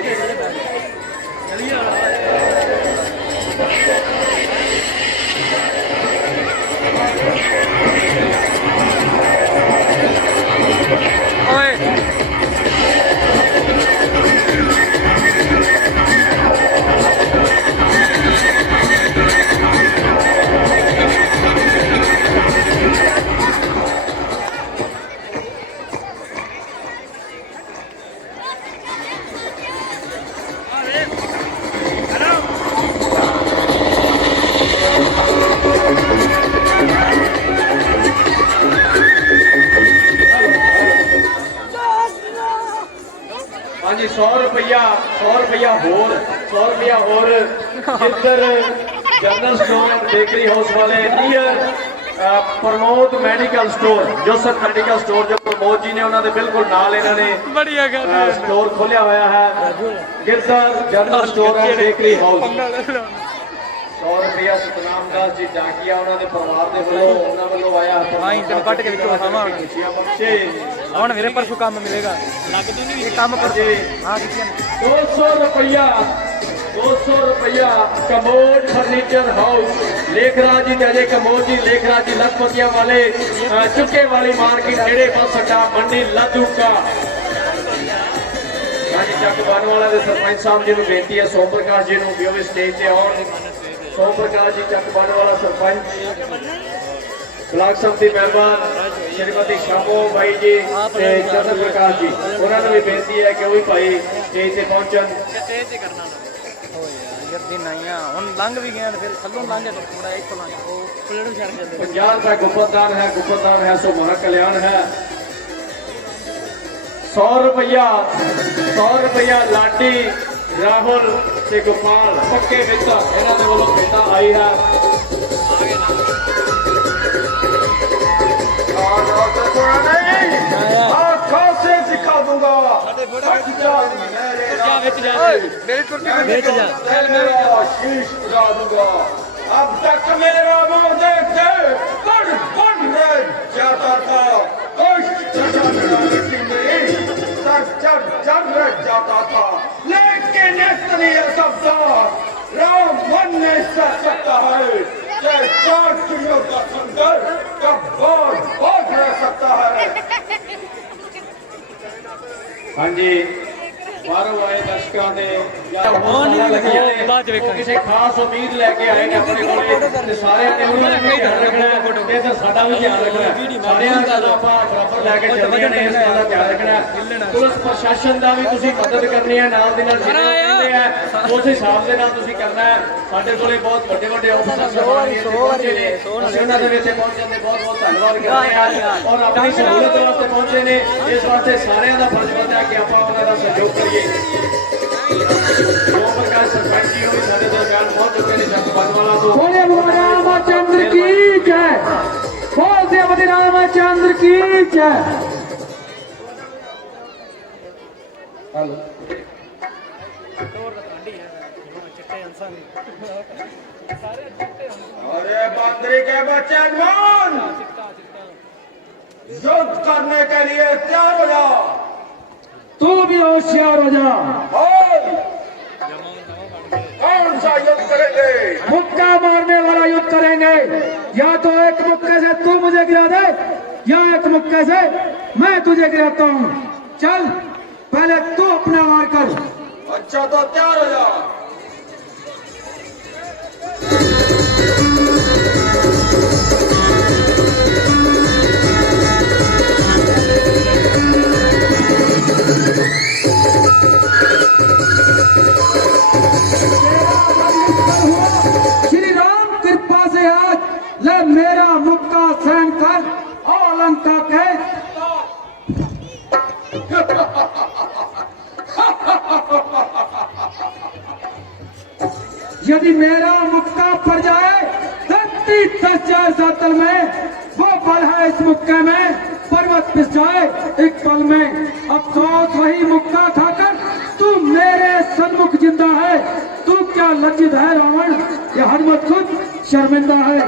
रुपया 100 रुपया होर जिधर general store and bakery house वाले near Pramod medical store, Joseph medical store जो प्रमोद जी ने उन्होंने बिल्कुल नाल इन्होंने स्टोर खोलिया हुआ है। Girdhar general store and bakery house 100 रुपया सतनाम दास जी डाकिया उन्होंने परिवार के वालों आया कट के खुशियां बख्शे। ਹੁਣ ਮੇਰੇ ਪਰਸੋਂ ਕੰਮ ਮਿਲੇਗਾ ਲੱਗ ਦੂ ਨਹੀਂ ਇਹ ਕੰਮ ਕਰ ਹਾਂ ਕਿੱਥੇ 200 रुपया कमोड फर्नीचर हाउस लेखराज जी अजय कमोड जी लेखराज जी लखपतिया वाले चुके वाली मार्केट नेड़े बस अड्डा मंडी लादूका। चक बानवाला के सरपंच साहब जी को बेनती है सोम प्रकाश जी को भी स्टेज से आउण। सोम प्रकाश जी चक बानवाला सरपंच ब्लाक समिति मेंबर श्रीमती शामो भाई जी चंद्र प्रकाश जी उन्होंने भी बेनती है कि वही भाई स्टेज से पहुंचन। दिन आई हम लंघ भी गए फिर थलों लंघे तो थोड़ा एक लंघ प्लेट छड़ के 50 रुपए गुप्तदान है सो महा कल्याण है। 100 रुपया लाडी राहुल से गोपाल पक्के विच इन्होंने वालों बेटा आई है। दिखा दूंगा शीश उड़ा दूंगा। अब तक मेरा मुंह देखते जाता था जाता था लेकिन इतनी शब्दार राम मन नहीं कर सकता है। 4 चिड़ियों का संघर्ष कब बहुत रह सकता है। हाँ जी बाहरों आए दर्शकों ने किसी खास उम्मीद लैके आए ने अपने को सारे उन्होंने भी ध्यान रखना है तो साडा भी ध्यान रखना है। सारे बराबर लैके चलने ने इस गल का ध्यान रखना है। पुलिस प्रशासन का भी तुसी मदद करनी है नाल दे नाल जिन्ने है उस हिसाब से नाल तुसी करना है। साडे कोले बहुत बड़े ऑफिसर साहब पहुंचे ने उन्हां दे विच पहुंचण दे बहुत धन्यवाद करते हैं और अपनी सहूलत वास्ते पहुंचे ने। इस वास्ते सारे दा फर्ज बनदा है कि आपां उन्हां दा सहयोग करिए। बोले रामचंद्र की जय, बोले रामचंद्र की जय। अरे बंदरी के बच्चे जवान युद्ध करने के लिए तैयार हो जाओ। तू भी होशियार हो जा। कौन सा युद्ध करेंगे? मुक्का मारने वाला युद्ध करेंगे। या तो एक मुक्के से तू मुझे गिरा दे या एक मुक्के से मैं तुझे गिराता हूँ। चल पहले तू अपना वार कर। अच्छा तो तैयार हो जा। श्री राम कृपा से आज ले मेरा मुक्का सहन कर और लंका के यदि मेरा मुक्का पड़ जाए धरती धस जाए सातल में, वो बल है इस मुक्के में पर्वत पिस जाए एक पल में। अफसोस वही मुक्का खाकर तू मेरे सन्मुख जिंदा है। तू क्या लज्जित है रावण, ये हनुमत खुद शर्मिंदा है।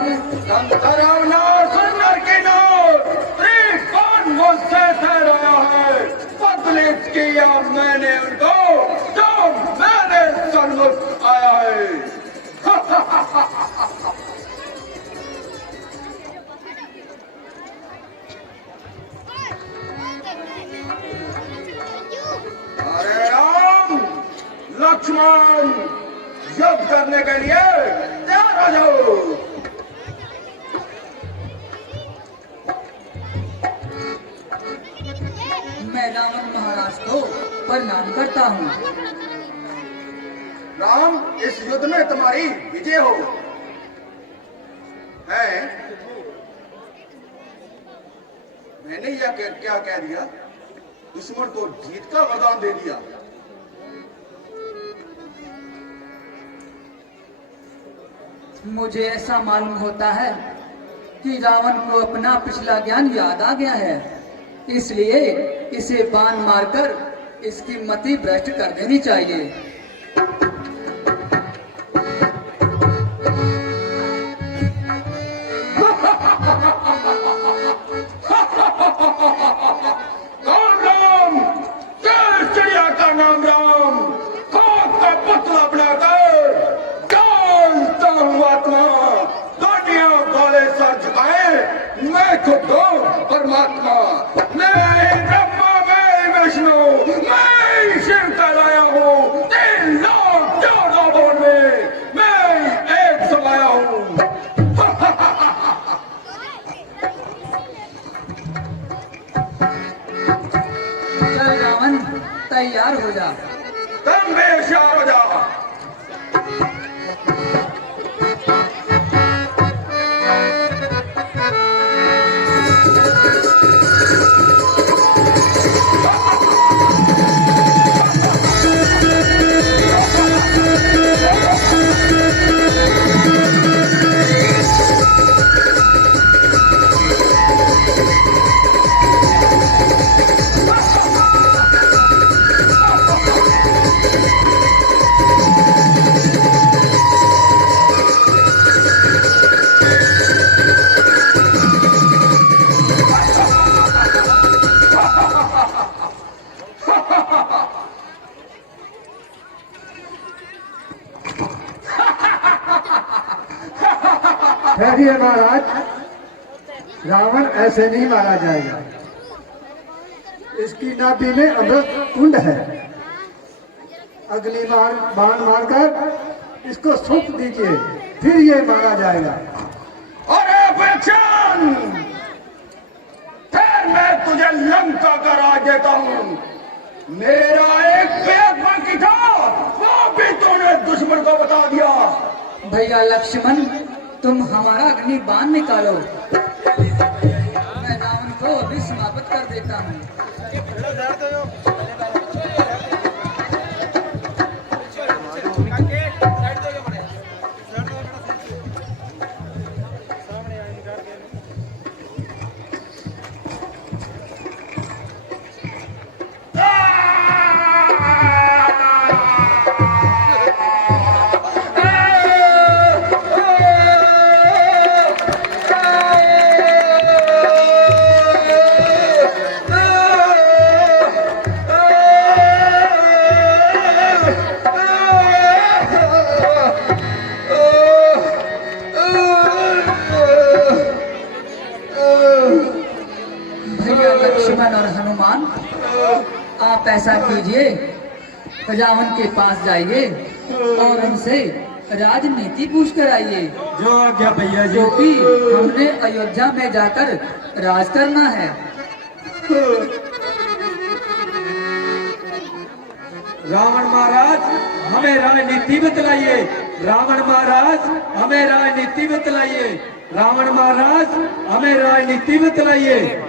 कौन मुझसे ठहराया है? बदले किया मैंने उनको जो मेरे सन्मुख आया है। अरे राम लक्ष्मण युद्ध करने के लिए तैयार हो जाओ। मैं रावण महाराज को प्रणाम करता हूँ। राम इस युद्ध में तुम्हारी विजय हो है। मैंने यह क्या कह दिया? दुश्मन को जीत का वरदान दे दिया। मुझे ऐसा मालूम होता है कि रावण को अपना पिछला ज्ञान याद आ गया है, इसलिए इसे बाण मारकर इसकी मति भ्रष्ट कर देनी चाहिए। कौन राम? तेज चिड़िया का नाम राम, खाक का पुतला बनाकर डालता हूँ आत्मा, दुनिया वाले सर झुकाए, मैं खुद हूँ परमात्मा। मैं ब्रह्मा, मैं विष्णु, मैं शिव का लाया हूँ, 3 लाख 14 भुवन में मैं एक समाया हूँ। चल रावण, तैयार हो जा। तुम बेहोशियार हो जाओ। ठहरिए महाराज, रावण ऐसे नहीं मारा जाएगा। इसकी नाभि में अमृत कुंड है। अगली बार बाण मारकर इसको सूख दीजिए, फिर ये मारा जाएगा। अरे बच्चन, फिर मैं तुझे लंका का राज देता हूँ। मेरा एक बेग बाकी था, वो भी तूने दुश्मन को बता दिया। भैया लक्ष्मण, तुम हमारा अग्नि बाण निकालो, मैं रावण को अभी समाप्त कर देता हूँ। भैया लक्ष्मण और हनुमान, आप ऐसा कीजिए, रावण के पास जाइए और उनसे राजनीति पूछ कर आइए। जो आज्ञा भैया जी। जो कि हमने अयोध्या में जाकर राज करना है। रावण महाराज, हमें राजनीति बतलाइए। रावण महाराज, हमें राजनीति बतलाइए। रावण महाराज, हमें राजनीति बतलाइए।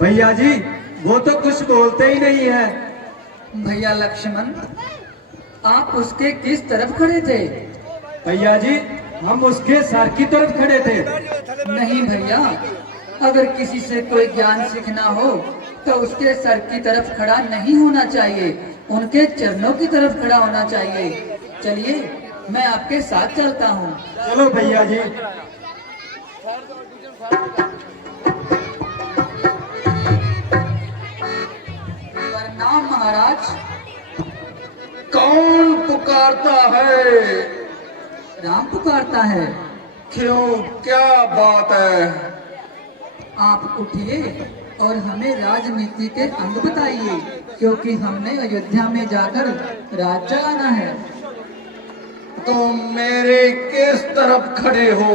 भैया जी, वो तो कुछ बोलते ही नहीं है। भैया लक्ष्मण, आप उसके किस तरफ खड़े थे? भैया जी, हम उसके सर की तरफ खड़े थे। नहीं भैया, अगर किसी से कोई ज्ञान सीखना हो तो उसके सर की तरफ खड़ा नहीं होना चाहिए, उनके चरणों की तरफ खड़ा होना चाहिए। चलिए, मैं आपके साथ चलता हूँ। चलो भैया जी। प्रणाम महाराज। कौन पुकारता है? राम पुकारता है। क्यों, क्या बात है? आप उठिए और हमें राजनीति के अंग बताइए, क्योंकि हमने अयोध्या में जाकर राज चलाना है। तुम मेरे किस तरफ खड़े हो?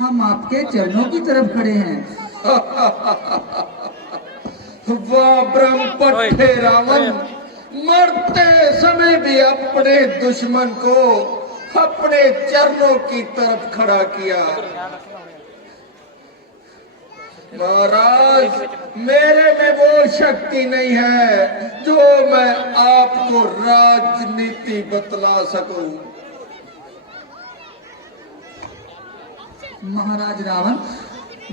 हम आपके चरणों की तरफ खड़े हैं। वाह ब्रह्मपट्टे रावण, मरते समय भी अपने दुश्मन को अपने चरणों की तरफ खड़ा किया। महाराज, मेरे में वो शक्ति नहीं है जो मैं आपको राजनीति बतला सकूं। महाराज रावण,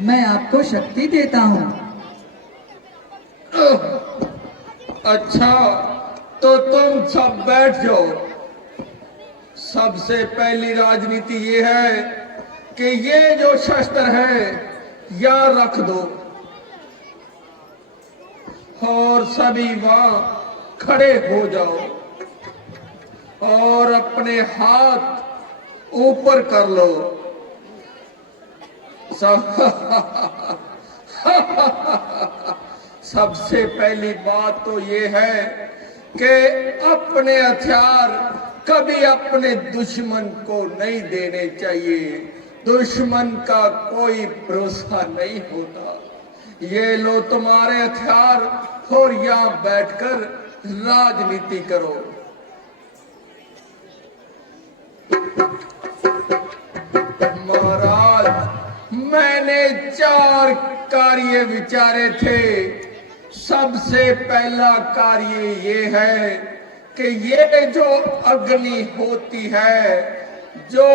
मैं आपको शक्ति देता हूँ। अच्छा, तो तुम सब बैठ जाओ। सबसे पहली राजनीति ये है कि ये जो शस्त्र है यहाँ रख दो और सभी वहां खड़े हो जाओ और अपने हाथ ऊपर कर लो। सबसे पहली बात तो ये है कि अपने हथियार कभी अपने दुश्मन को नहीं देने चाहिए। दुश्मन का कोई भरोसा नहीं होता। ये लो तुम्हारे हथियार और यहाँ बैठकर राजनीति करो। महाराज, मैंने 4 कार्य विचारे थे। सबसे पहला कार्य ये है कि ये जो अग्नि होती है, जो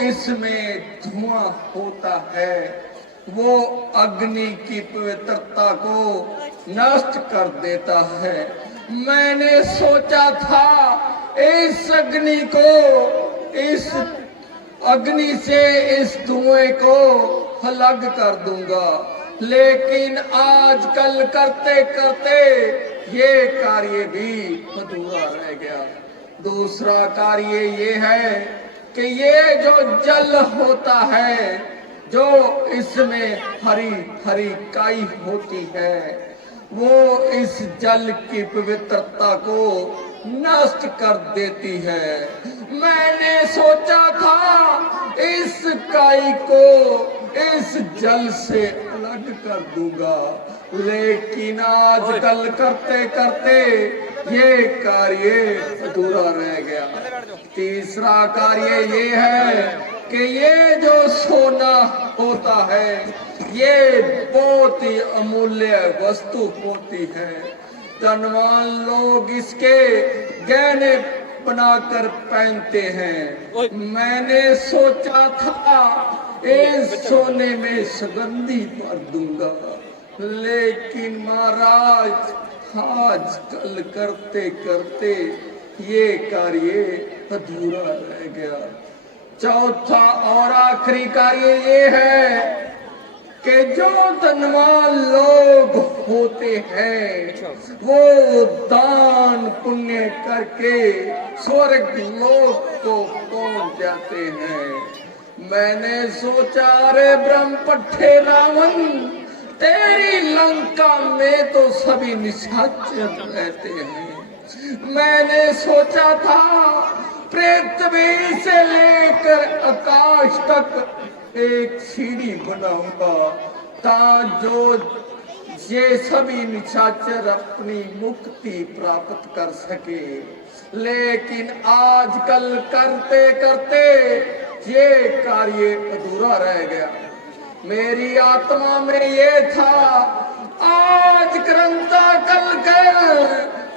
इसमें धुआं होता है, वो अग्नि की पवित्रता को नष्ट कर देता है। मैंने सोचा था इस अग्नि को, इस अग्नि से इस धुएं को अलग कर दूंगा, लेकिन आजकल करते करते ये कार्य भी अधूरा रह गया। दूसरा कार्य ये है कि ये जो जल होता है, जो इसमें हरी हरी काई होती है, वो इस जल की पवित्रता को नष्ट कर देती है। मैंने सोचा था इस काई को इस जल से अलग कर दूंगा, लेकिन आजकल करते करते ये कार्य अधूरा रह गया। तीसरा कार्य ये है कि ये जो सोना होता है, ये बहुत ही अमूल्य वस्तु होती है। धनवान लोग इसके गहने बनाकर पहनते हैं। मैंने सोचा था इस सोने में सुगंधी भर दूंगा, लेकिन महाराज आजकल करते करते ये कार्य अधूरा रह गया। चौथा और आखिरी कार्य ये है कि जो धनवान लोग होते हैं वो दान पुण्य करके स्वर्ग लोक को पहुंच जाते हैं। मैंने सोचा, अरे ब्रह्मपट्टे रावण, तेरी लंका में तो सभी निशाचर रहते हैं। मैंने सोचा था पृथ्वी से लेकर आकाश तक एक सीढ़ी बनाऊंगा, जो ये सभी निशाचर अपनी मुक्ति प्राप्त कर सके। लेकिन आजकल करते करते ये कार्य अधूरा रह गया। मेरी आत्मा में ये था, आज करंता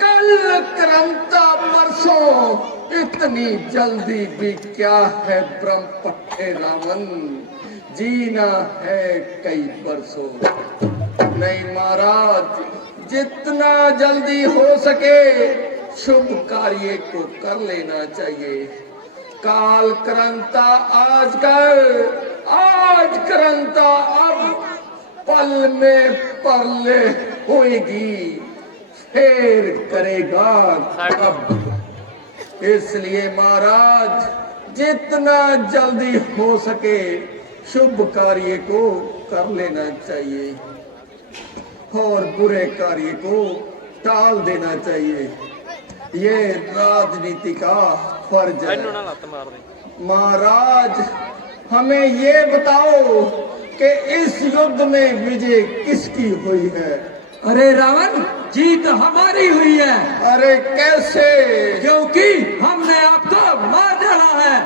कल करंता परसों, इतनी जल्दी भी क्या है ब्रह्मपट्टे रावण, जीना है कई बरसों। नहीं महाराज, जितना जल्दी हो सके शुभ कार्य को कर लेना चाहिए। काल करंता आज करंता अब पल में परले होएगी, फिर करेगा अब। इसलिए महाराज जितना जल्दी हो सके शुभ कार्य को कर लेना चाहिए और बुरे कार्य को टाल देना चाहिए। ये राजनीति का फर्ज है। महाराज हमें ये बताओ कि इस युद्ध में विजय किसकी हुई है? अरे रावण, जीत हमारी हुई है। अरे कैसे? क्योंकि हमने आपको मार डाला है।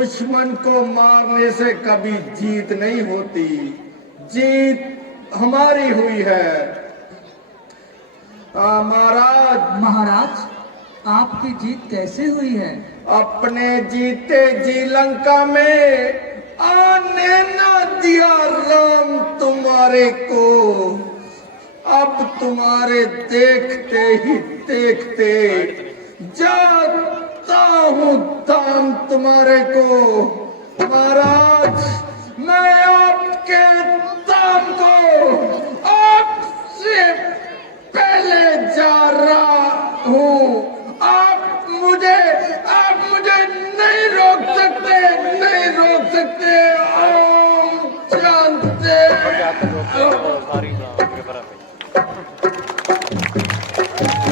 दुश्मन को मारने से कभी जीत नहीं होती, जीत हमारी हुई है। महाराज, महाराज आपकी जीत कैसे हुई है? अपने जीते जी लंका में आने न दिया राम तुम्हारे को। अब तुम्हारे देखते ही देखते जाता हूँ दाम तुम्हारे को। महाराज, मैं आपके दाम को आपसे पहले जा रहा हूँ। आप मुझे नहीं रोक सकते, नहीं रोक सकते। ओम शांति।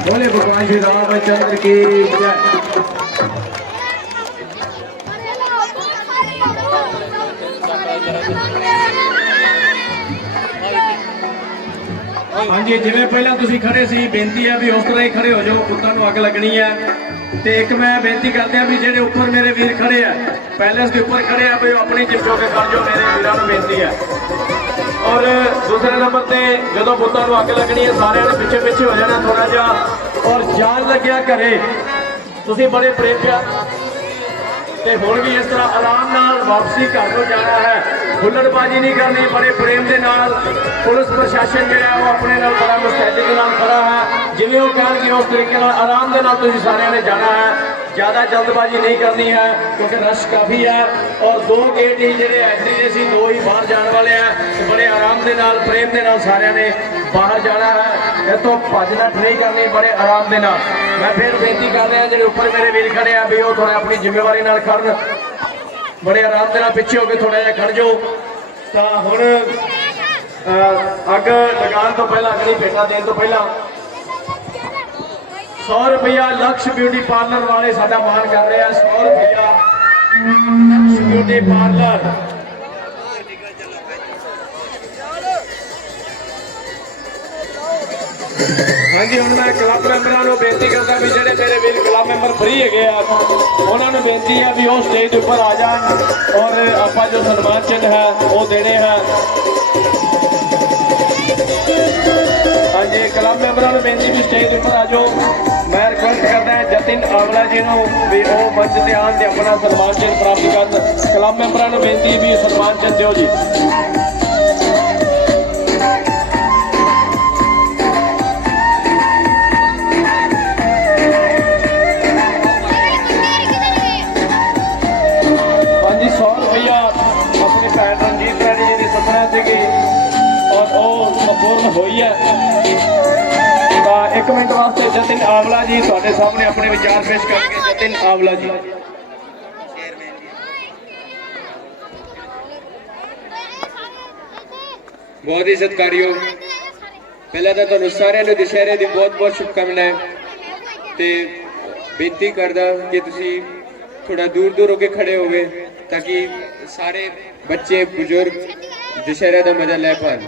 बोले भगवान श्री रामचंद्र की जय। हाँ जी, जिवें पहला तुसीं खड़े सी, बेनती है भी उस तरह ही खड़े हो जाओ, पुत्तां नूं अग लगनी है। ते एक मैं बेनती करते हैं भी जेडे ऊपर मेरे वीर खड़े हैं, पैलेस के ऊपर खड़े हैं, भी अपनी चिपचो के कर जो, मेरे वीरां नूं बेनती है। और दूसरे नंबर ते जो पुत्तां नूं अग लगनी है, सारे ने पिछे पिछे हो जाना थोड़ा जिहा। और जान लग्या घरे तुसीं बड़े प्रेम प्यार ते हुण भी इस तरह आराम नाल वापसी घर नूं जाना है, हुल्लड़बाजी नहीं करनी, बड़े प्रेम के नाल। पुलिस प्रशासन जिहड़ा वो अपने नाल बड़ा मुस्तैदी के नाल खड़ा है, जिवें वो कहणगे उस तरीके नाल आराम के नाल तुसीं सारिआं ने जाना है। ज़्यादा जल्दबाजी नहीं करनी है क्योंकि रश काफ़ी है। और 2 गेट ही जिहड़े एंट्री दे सी, 2 ही बाहर जाने वाले हैं, तो बड़े आराम के नाल प्रेम के नाल सारिआं ने बाहर जाना है। इतों भज नठ नहीं करनी, बड़े आराम के नाल। मैं फिर बेनती कर रहा जिहड़े ऊपर मेरे वीर खड़े हैं भी वो थोड़ा अपनी जिम्मेवारी नाल खड़न, बड़े आराम के नाल पिछे होकर थोड़ा जिहा खड़ जाओ। तो हुण अग लगान तो पहला, अगली भेटा देने तो पहला 100 रुपया लक्ष्य ब्यूटी पार्लर वाले साडा मान कर रहे हैं। 100 रुपया लक्ष्य ब्यूटी पार्लर। हाँ जी, हूँ मैं क्लब मैंबरों को बेनती करता भी जेडे मेरे वीर क्लब मैंबर फ्री है, उन्होंने बेनती है भी वो स्टेज ऊपर आ जाए और आप जो सन्मान चिन्ह है वो देने हैं। हाँ जी, क्लब मैंबरों ने बेनती भी स्टेज ऊपर आ जाओ। मैं रिक्वेस्ट करता है जतिन आंवला जी को भी वो मंच से आन के अपना सन्मान चिन्ह प्राप्त कर। क्लब मैंबरों ने बेनती भी सन्मान चिन्ह दो जी। हुई है तो 1 मिनट वास्ते जतिन आंवला जी तुहाडे सामने अपने विचार पेश करेंगे। जतिन आंवला जी। बहुत ही सत्कारियों, पहला तो तुहानू सारिआं नूं दशहरे दी बहुत बहुत शुभकामनाएं ते बेनती करदा कि तुसीं थोड़ा दूर दूर होके खड़े होवे ताकि सारे बच्चे बुजुर्ग दशहरे का मजा लै पान।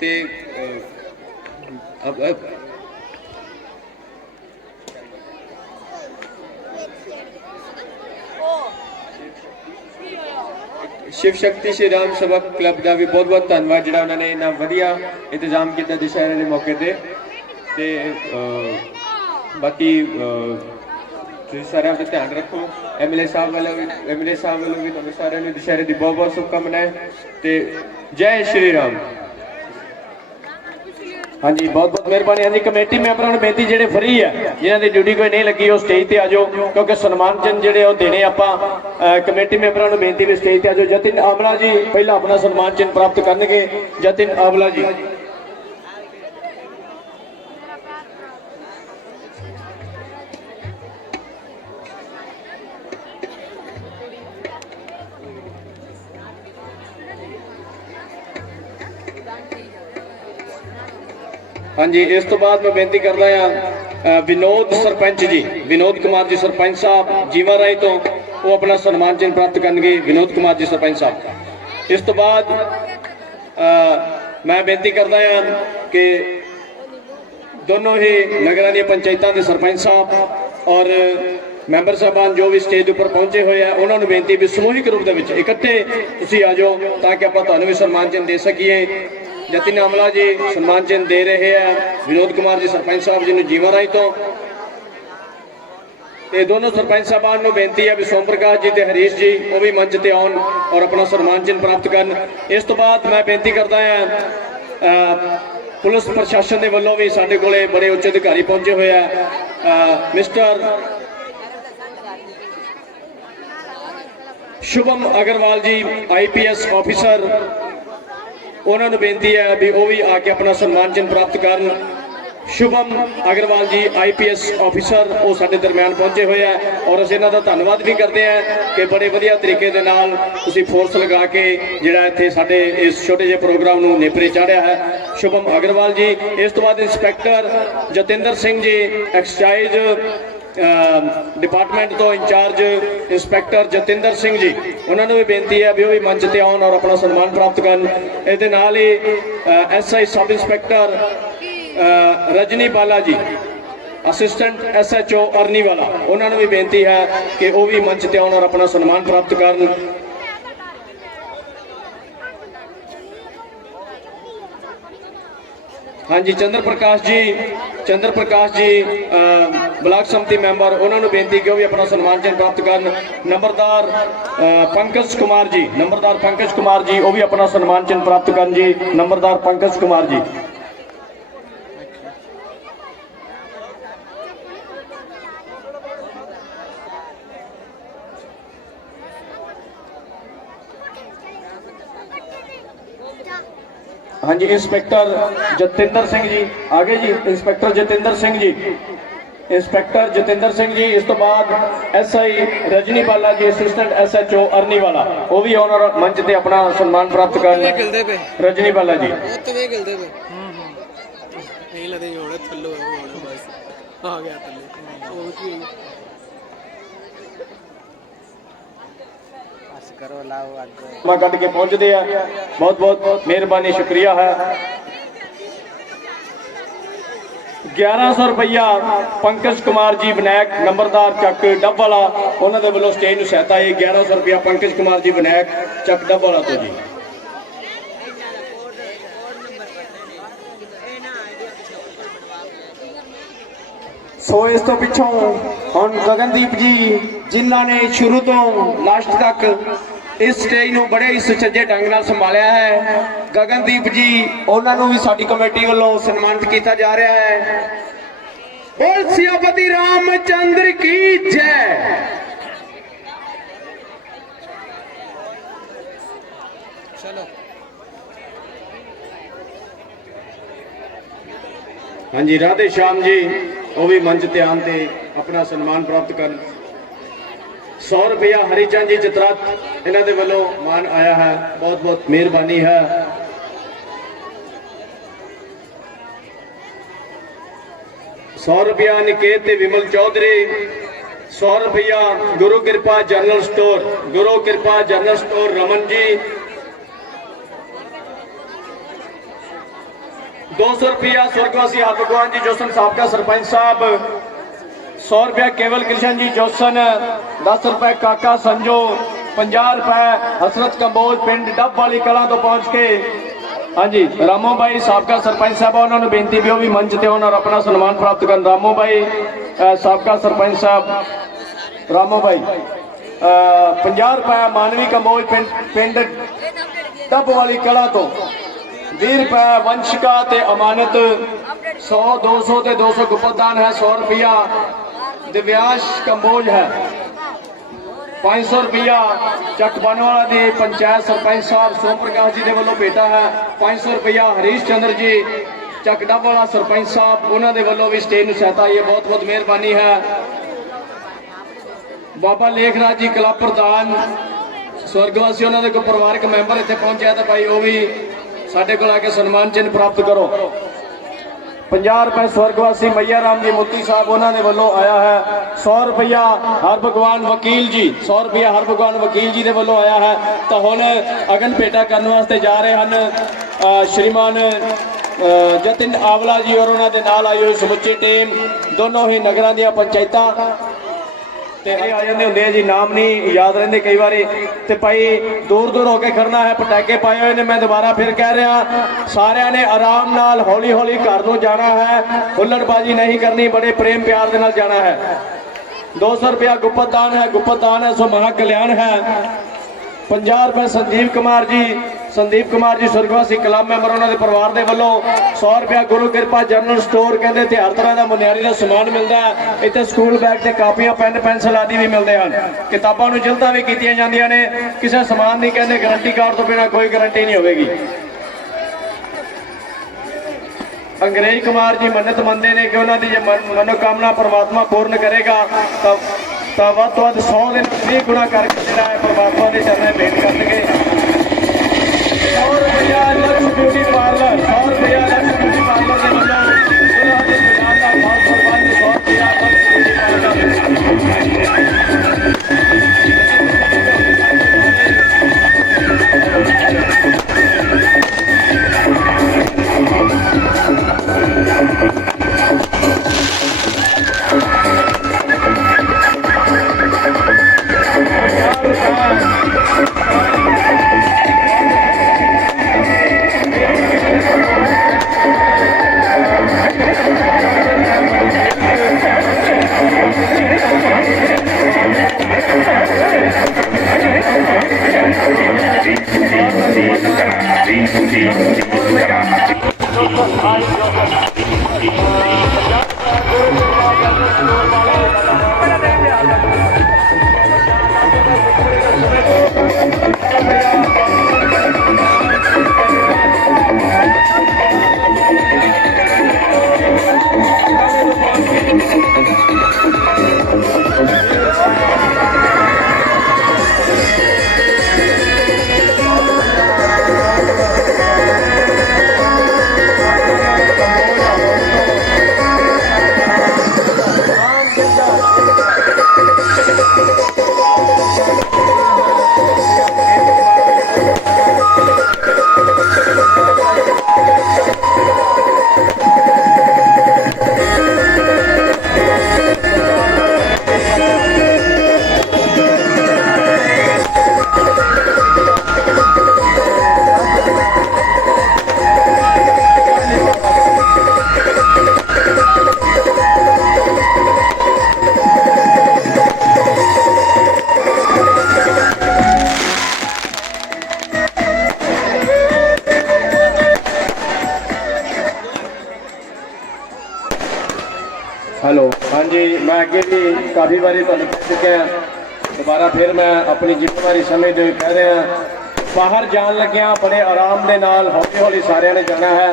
ते अब शिव शक्ति श्री राम सभा क्लब का भी बहुत बहुत धन्यवाद जिहड़ा उन्होंने इन्ना वधिया इंतजाम किया दशहरे के मौके ते बाकी तुसीं सारे अपना ध्यान रखो। MLA साहब वालों भी तुहानू सारिआं नूं दशहरे की बहुत बहुत शुभकामनाएं ते जय श्री राम। हाँ जी, बहुत बहुत मेहरबानी। हाँ जी, कमेटी मैंबरों ने बेनती जेडे फ्री है, जिन्हों की ड्यूटी कोई नहीं लगी वो स्टेज पर आ जाओ क्योंकि सन्मान चिन्ह जेडे वो देने आपां। कमेटी मैंबरों ने बेनती भी स्टेज पर आ जाओ। जतिन आंवला जी पहला अपना सन्मान चिन्ह प्राप्त करेंगे। जतिन आंवला जी। हाँ जी, इस तो बाद मैं बेनती करता हाँ विनोद सरपंच जी, विनोद कुमार जी सरपंच साहब जीवा राय तो वो अपना सन्मान चिन्ह प्राप्त करेंगे। विनोद कुमार जी सरपंच साहब। इस तो बाद मैं बेनती करता हाँ कि दोनों ही नगरां दी पंचायतां दे सरपंच साहब और ਮੈਂਬਰ ਸਾਹਿਬਾਨ ਜੋ ਵੀ ਸਟੇਜ ਉੱਪਰ ਪਹੁੰਚੇ ਹੋਏ ਆ ਉਹਨਾਂ ਨੂੰ ਬੇਨਤੀ ਵੀ ਸਮੂਹਿਕ ਰੂਪ ਦੇ ਵਿੱਚ ਇਕੱਠੇ ਤੁਸੀਂ ਆ ਜਾਓ ਤਾਂ ਕਿ ਆਪਾਂ ਤੁਹਾਨੂੰ ਵੀ ਸਨਮਾਨ ਚਿੰਨ੍ਹ ਦੇ ਸਕੀਏ। ਜਤਿਨ ਆਮਲਾ ਜੀ ਸਨਮਾਨ ਚਿੰਨ੍ਹ ਦੇ ਰਹੇ ਆ, ਵਿਨੋਦ ਕੁਮਾਰ ਜੀ ਸਰਪੰਚ ਸਾਹਿਬ ਜੀ ਨੂੰ ਜੀਵਾ ਰਾਈ ਤੋਂ, ਤੇ ਦੋਨੋਂ ਸਰਪੰਚ ਸਾਹਿਬਾਨ ਨੂੰ ਬੇਨਤੀ ਹੈ ਵੀ ਸੋਮ ਪ੍ਰਕਾਸ਼ ਜੀ ਤੇ ਹਰੀਸ਼ ਜੀ ਉਹ ਵੀ ਮੰਚ ਤੇ ਆਉਣ ਔਰ ਆਪਣਾ ਸਨਮਾਨ ਚਿੰਨ੍ਹ ਪ੍ਰਾਪਤ ਕਰਨ। ਇਸ ਤੋਂ ਬਾਅਦ ਮੈਂ ਬੇਨਤੀ ਕਰਦਾ ਹਾਂ ਪੁਲਿਸ ਪ੍ਰਸ਼ਾਸਨ ਦੇ ਵੱਲੋਂ ਵੀ ਸਾਡੇ ਕੋਲੇ ਬੜੇ ਉੱਚ ਅਧਿਕਾਰੀ ਪਹੁੰਚੇ ਹੋਏ ਆ। ਮਿਸਟਰ ਸ਼ੁਭਮ ਅਗਰਵਾਲ ਜੀ IPS ਆਫੀਸਰ, ਉਹਨਾਂ ਨੂੰ ਬੇਨਤੀ ਹੈ ਵੀ ਉਹ ਵੀ ਆ ਕੇ ਆਪਣਾ ਸਨਮਾਨ ਚਿੰਨ੍ਹ ਪ੍ਰਾਪਤ ਕਰਨ। ਸ਼ੁਭਮ ਅਗਰਵਾਲ ਜੀ IPS ਆਫੀਸਰ ਉਹ ਸਾਡੇ ਦਰਮਿਆਨ ਪਹੁੰਚੇ ਹੋਏ ਆ ਔਰ ਅਸੀਂ ਇਹਨਾਂ ਦਾ ਧੰਨਵਾਦ ਵੀ ਕਰਦੇ ਆ ਕਿ ਬੜੇ ਵਧੀਆ ਤਰੀਕੇ ਦੇ ਨਾਲ ਤੁਸੀਂ ਫੋਰਸ ਲਗਾ ਕੇ ਜਿਹੜਾ ਇੱਥੇ ਸਾਡੇ ਇਸ ਛੋਟੇ ਜਿਹੇ ਪ੍ਰੋਗਰਾਮ ਨੂੰ ਨੇਪਰੇ ਚਾੜਿਆ ਹੈ। ਸ਼ੁਭਮ ਅਗਰਵਾਲ ਜੀ। ਇਸ ਤੋਂ ਬਾਅਦ inspector Jatinder Singh ji excise department ਤੋਂ ਇੰਚਾਰਜ ਇੰਸਪੈਕਟਰ ਜਤਿੰਦਰ ਸਿੰਘ ਜੀ, ਉਹਨਾਂ ਨੂੰ ਵੀ ਬੇਨਤੀ ਹੈ ਵੀ ਉਹ ਵੀ ਮੰਚ ਤੇ ਆਉਣ ਔਰ ਆਪਣਾ ਸਨਮਾਨ ਪ੍ਰਾਪਤ ਕਰਨ। ਇਹਦੇ ਨਾਲ ਹੀ SI sub inspector Rajni Bala ji assistant SHO Arniwala, ਉਹਨਾਂ ਨੂੰ ਵੀ ਬੇਨਤੀ ਹੈ ਕਿ ਉਹ ਵੀ ਮੰਚ ਤੇ ਆਉਣ ਔਰ ਆਪਣਾ ਸਨਮਾਨ ਪ੍ਰਾਪਤ ਕਰਨ। ਹਾਂਜੀ ਚੰਦਰ ਪ੍ਰਕਾਸ਼ ਜੀ ਬਲਾਕ ਸਮਿਤੀ ਮੈਂਬਰ, ਉਹਨਾਂ ਨੂੰ ਬੇਨਤੀ ਕਿ ਉਹ ਵੀ ਆਪਣਾ ਸਨਮਾਨ ਚਿੰਨ੍ਹ ਪ੍ਰਾਪਤ ਕਰਨ। ਨੰਬਰਦਾਰ ਪੰਕਜ ਕੁਮਾਰ ਜੀ ਉਹ ਵੀ ਆਪਣਾ ਸਨਮਾਨ ਚਿੰਨ੍ਹ ਪ੍ਰਾਪਤ ਕਰਨ ਜੀ। ਨੰਬਰਦਾਰ ਪੰਕਜ ਕੁਮਾਰ ਜੀ। ਹਾਂਜੀ ਇੰਸਪੈਕਟਰ ਜਤਿੰਦਰ ਸਿੰਘ ਜੀ ਆਗੇ ਜੀ। ਇੰਸਪੈਕਟਰ ਜਤਿੰਦਰ ਸਿੰਘ ਜੀ। ਇਸ ਤੋਂ ਬਾਅਦ SI Rajni Bala ji assistant SHO Arniwala, ਉਹ ਵੀ ਆਉਣ ਮੰਚ ਤੇ ਆਪਣਾ ਸਨਮਾਨ ਪ੍ਰਾਪਤ ਕਰਨ। ਰਜਨੀ ਬਾਲਾ ਜੀ। ਕੱਢ ਕੇ ਪਹੁੰਚਦੇ ਆ, ਬਹੁਤ ਬਹੁਤ ਮਿਹਰਬਾਨੀ, ਸ਼ੁਕਰੀਆ ਹੈ। 1100 ਰੁਪਇਆ ਪੰਕਜ ਕੁਮਾਰ ਜੀ ਵਿਨਾਇਕ ਨੰਬਰਦਾਰ ਚੱਕ ਡੱਬ ਵਾਲਾ, ਉਹਨਾਂ ਦੇ ਵੱਲੋਂ ਸਟੇਜ ਨੂੰ ਸਹਾਇਤਾ ਹੈ। 1100 ਰੁਪਇਆ ਪੰਕਜ ਕੁਮਾਰ ਜੀ ਵਿਨਾਇਕ ਚੱਕ ਡੱਬ ਵਾਲਾ ਤੋਂ ਜੀ। ਸੋ ਇਸ ਤੋਂ ਪਿੱਛੋਂ ਹੁਣ ਗਗਨਦੀਪ ਜੀ ਜਿਨ੍ਹਾਂ ਨੇ ਸ਼ੁਰੂ ਤੋਂ ਲਾਸਟ ਤੱਕ ਇਸ ਸਟੇਜ ਨੂੰ ਬੜੇ ਹੀ ਸੁਚੱਜੇ ਢੰਗ ਨਾਲ ਸੰਭਾਲਿਆ ਹੈ, ਗਗਨਦੀਪ ਜੀ ਉਹਨਾਂ ਨੂੰ ਵੀ ਸਾਡੀ ਕਮੇਟੀ ਵੱਲੋਂ ਸਨਮਾਨਿਤ ਕੀਤਾ ਜਾ ਰਿਹਾ ਹੈ। ਬੋਲ ਸਿਆਪਤੀ ਰਾਮਚੰਦਰ ਕੀ ਜੈ। ਹਾਂਜੀ ਰਾਧੇ ਸ਼ਾਮ ਜੀ ਉਹ ਵੀ ਮੰਚ ਤੇ ਆਉਣ ਤੇ ਆਪਣਾ ਸਨਮਾਨ ਪ੍ਰਾਪਤ ਕਰਨ। 100 ਰੁਪਇਆ ਹਰੀਚੰਦ ਜੀ ਚਤਰਤ, ਇਹਨਾਂ ਦੇ ਵੱਲੋਂ ਮਾਨ ਆਇਆ ਹੈ, ਬਹੁਤ ਬਹੁਤ ਮਿਹਰਬਾਨੀ ਹੈ। ₹100 ਰੁਪਇਆ ਨਿਕੇਤ ਤੇ ਵਿਮਲ ਚੌਧਰੀ। 100 ਰੁਪਇਆ ਗੁਰੂ ਕਿਰਪਾ ਜਨਰਲ ਸਟੋਰ ਰਮਨ ਜੀ। 200 ਰੁਪਇਆ स्वर्गवासी भगवान जी जोसन साहब का सरपंच साहब। 100 रुपया केवल कृष्ण जी जोसन। 10 रुपए काका संजो। 50 रुपए हसरत कंबोज पिंड डब वाली कला तो पहुंच के हाँ जी रामो भाई साबका सरपंच साहब, उन्होंने बेनती भी वो भी मंच ते और अपना सन्मान प्राप्त कर। रामो भाई साबका सरपंच साहब रामो भाई। 50 रुपए मानवी कंबोज पिंड डब वाली कला तो। 20 रुपए वंशिका ते अमानत। 100 200 ते 200 गुप्तदान है। 100 रुपया दिव्यांश कंबोज है। 500 रुपया चक बनवाला दी पंचायत सरपंच साहब सोम प्रकाश जी के वालों बेटा है। 500 रुपया हरीश चंद्र जी चक डब वाला सरपंच साहब, उन्होंने वालों भी स्टेज में सहायता, ये बहुत बहुत मेहरबानी है। बाबा लेखराज जी क्लब प्रधान स्वर्गवासी, उन्होंने कोई परिवारक मैंबर इतने पहुंचा तो भाई वो भी साढ़े को आके सन्मान चिन्ह प्राप्त करो। 50 रुपए स्वर्गवासी मैया राम जी मोती साहब, उन्होंने वालों आया है। 100 रुपया हर भगवान वकील जी, 100 रुपया हर भगवान वकील जी के वालों आया है। तो हुण अगन भेटा करने वास्ते जा रहे हैं श्रीमान जतिन आवला जी और उन्होंने नाल आई हुई समुची टीम, दोनों ही नगरां दी पंचायतां। ਤੇ ਇਹ ਆ ਜਾਂਦੇ ਹੁੰਦੇ ਆ ਜੀ, ਨਾਮ ਨਹੀਂ ਯਾਦ ਰਹਿੰਦੇ ਕਈ ਵਾਰੀ। ਤੇ ਭਾਈ ਦੂਰ ਦੂਰ ਹੋ ਕੇ ਖੜਨਾ ਹੈ, ਪਟਾਕੇ ਪਾਏ ਹੋਏ ਨੇ। ਮੈਂ ਦੁਬਾਰਾ ਫਿਰ ਕਹਿ ਰਿਹਾ, ਸਾਰਿਆਂ ਨੇ ਆਰਾਮ ਨਾਲ ਹੌਲੀ ਹੌਲੀ ਘਰ ਨੂੰ ਜਾਣਾ ਹੈ, ਹੁੱਲੜਬਾਜ਼ੀ ਨਹੀਂ ਕਰਨੀ, ਬੜੇ ਪ੍ਰੇਮ ਪਿਆਰ ਦੇ ਨਾਲ ਜਾਣਾ ਹੈ। 200 रुपया गुप्त दान है, गुप्त दान है सो महा कल्याण है। 50 रुपए संदीप कुमार जी स्वर्गवासी क्लब मैंबर उन्होंने परिवार के वालों। 100 रुपया गुरु कृपा जनरल स्टोर कहते थे, हर तरह का मुनियारी का समान मिलता है इतने। स्कूल बैग से कापियां पेन पेंसिल आदि भी मिलते हैं। किताबों को जिल्दा भी की जांदियां ने, किसी समान नहीं कहते गारंटी कार्ड तो बिना कोई गारंटी नहीं होगी। अंग्रेज कुमार जी मन्नत मंगते हैं कि उन्होंने जो मनोकामना परमात्मा पूर्ण करेगा तो वध तो वध 100 दिन 20 गुणा करके जो है परमात्मा के चरणों में भेंट करके। 100 रुपया लक्ष्य ब्यूटी पार्लर, 100 रुपया लक्ष्य ब्यूटी पार्लर के वजह 100 रुपया लक्ष्य ब्यूटी पार्लर। हेलो, हाँ जी, मैं अगे भी काफ़ी बारी तुहानू कह चुका, दोबारा फिर मैं अपनी जिम्मेवारी समझते हुए कह रहा, बाहर जान लग्या बड़े आराम के नाल हौली हौली सारिਆਂ ने जाना है।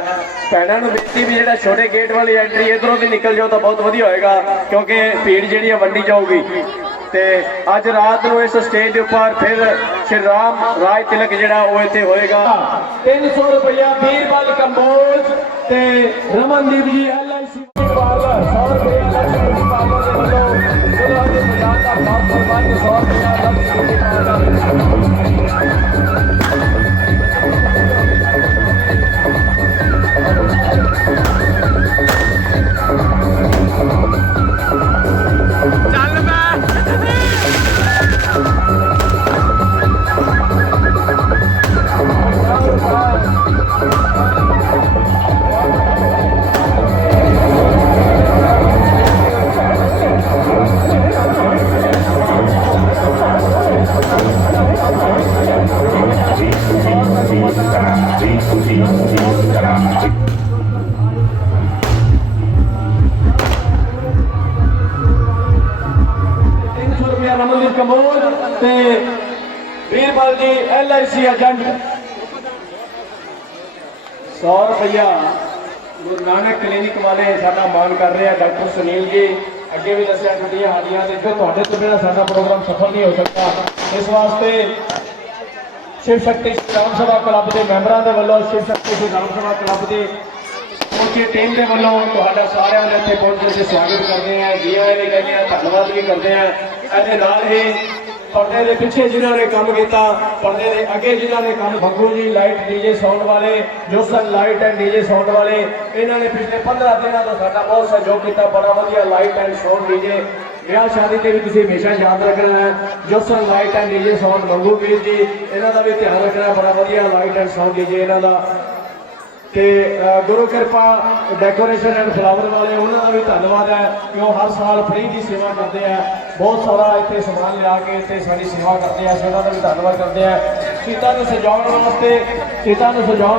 भैनों को बेनती भी जो छोटे गेट वाली एंट्री इधरों भी निकल जाओ तो बहुत वधिया होएगा, क्योंकि भीड़ जी वंडी जाऊगी। तो अज रात को इस स्टेज के उपर फिर श्री राम राज तिलक जोड़ा वो इतने होएगा। 300 रुपया बीरबल कंबोज ते रमनदीप जी LIC पार्लर 100 रुपया लक्ष्मी पार्लर के वालों चलो अज मजाक का बाप फरमान 100 रुपया लक्ष्मी पार्लर। रमनदीप कंबोज ते बीरबल जी LIC एजेंट 100 रुपया गुरु नानक क्लिनिक वाले साडा मान कर रहे हैं। डॉक्टर सुनील जी अगे भी दसिया छुट्टियां हाजियां जो तुहाडे तो बिना साडा प्रोग्राम सफल नहीं हो सकता। इस वास्ते शिव शक्ति राम सभा क्लब के मैंबरों के वालों, शिव शक्ति राम सभा क्लब के समूची टीम के वालों तुहाडा सारिਆਂ ने इत्थे पहुंचने से स्वागत करते हैं, जी आए भी कहते हैं, धन्यवाद भी करते हैं। ਇਹਦੇ ਨਾਲ ही पर्दे के पिछे जिन्होंने काम किया, पर्दे के अगे जिन्होंने काम, भग्गू जी लाइट डीजे साउंड वाले, Jason light and DJ sound वाले, इन्होंने पिछले 15 दिनों का साडा बहुत सहयोग किया, बड़ा वधिया लाइट एंड साउंड डीजे ਵਿਆਹ ਸ਼ਾਦੀ ਤੇ ਵੀ ਤੁਸੀਂ ਹਮੇਸ਼ਾ ਯਾਦ ਰੱਖਣਾ ਹੈ। ਜੋਸਨ ਲਾਈਟ ਐਂਡ ਡੀਜੇ ਸਾਊਂਡ ਮੰਗੂ ਵੀਰ ਜੀ, ਇਹਨਾਂ ਦਾ ਵੀ ਧਿਆਨ ਰੱਖਣਾ, ਬੜਾ ਵਧੀਆ ਲਾਈਟ ਐਂਡ ਸਾਊਂਡ ਡੀਜੇ ਇਹਨਾਂ ਦਾ। ਤੇ ਗੁਰੂ ਕਿਰਪਾ ਡੈਕੋਰੇਸ਼ਨ ਐਂਡ ਫਲਾਵਰ ਵਾਲੇ, ਉਹਨਾਂ ਦਾ ਵੀ ਧੰਨਵਾਦ ਹੈ ਕਿ ਉਹ ਹਰ ਸਾਲ ਫ੍ਰੀ ਦੀ ਸੇਵਾ ਕਰਦੇ ਆ, ਬਹੁਤ ਸਾਰਾ ਇੱਥੇ ਸਮਾਨ ਲਿਆ ਕੇ ਇੱਥੇ ਸਾਡੀ ਸੇਵਾ ਕਰਦੇ ਆ, ਉਹਨਾਂ ਦਾ ਵੀ ਧੰਨਵਾਦ ਕਰਦੇ ਆ। ਸੀਟਾਂ ਨੂੰ ਸਜਾਉਣ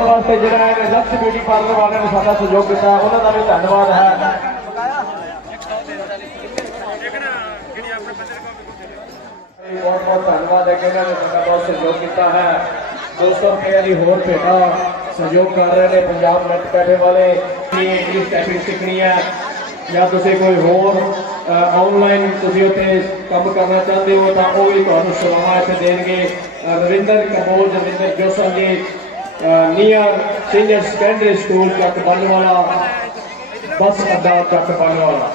ਵਾਸਤੇ ਜਿਹੜਾ ਹੈ ਰਜਤ ਬਿਊਟੀ ਪਾਰਲਰ ਵਾਲਿਆਂ ਨੇ ਸਾਡਾ ਸਹਿਯੋਗ ਕੀਤਾ, ਉਹਨਾਂ ਦਾ ਵੀ ਧੰਨਵਾਦ ਹੈ। ਬਹੁਤ ਬਹੁਤ ਧੰਨਵਾਦ ਹੈ ਕਿ ਇਹਨਾਂ ਨੇ ਸਾਡਾ ਬਹੁਤ ਸਹਿਯੋਗ ਕੀਤਾ ਹੈ। 200 ਰੁਪਏ ਦੀ ਹੋਰ ਭੇਟਾ ਸਹਿਯੋਗ ਕਰ ਰਹੇ ਨੇ ਪੰਜਾਬ ਨੈਟ ਕੈਫੇ ਵਾਲੇ। ਇੰਗਲਿਸ਼ ਟਾਈਪਿੰਗ ਸਿੱਖਣੀ ਹੈ ਜਾਂ ਤੁਸੀਂ ਕੋਈ ਹੋਰ ਆਨਲਾਈਨ ਤੁਸੀਂ ਉੱਥੇ ਕੰਮ ਕਰਨਾ ਚਾਹੁੰਦੇ ਹੋ ਤਾਂ ਉਹ ਵੀ ਤੁਹਾਨੂੰ ਸੇਵਾਵਾਂ ਇੱਥੇ ਦੇਣਗੇ। ਰਵਿੰਦਰ ਕੰਬੋਜ, ਰਵਿੰਦਰ ਜੋਸਨ ਜੀ, ਨੀਅਰ ਸੀਨੀਅਰ ਸੈਕੰਡਰੀ ਸਕੂਲ ਚੱਕ ਬੰਨਵਾਲਾ, ਬੱਸ ਅੱਡਾ ਚੱਕ ਬੰਨਵਾਲਾ।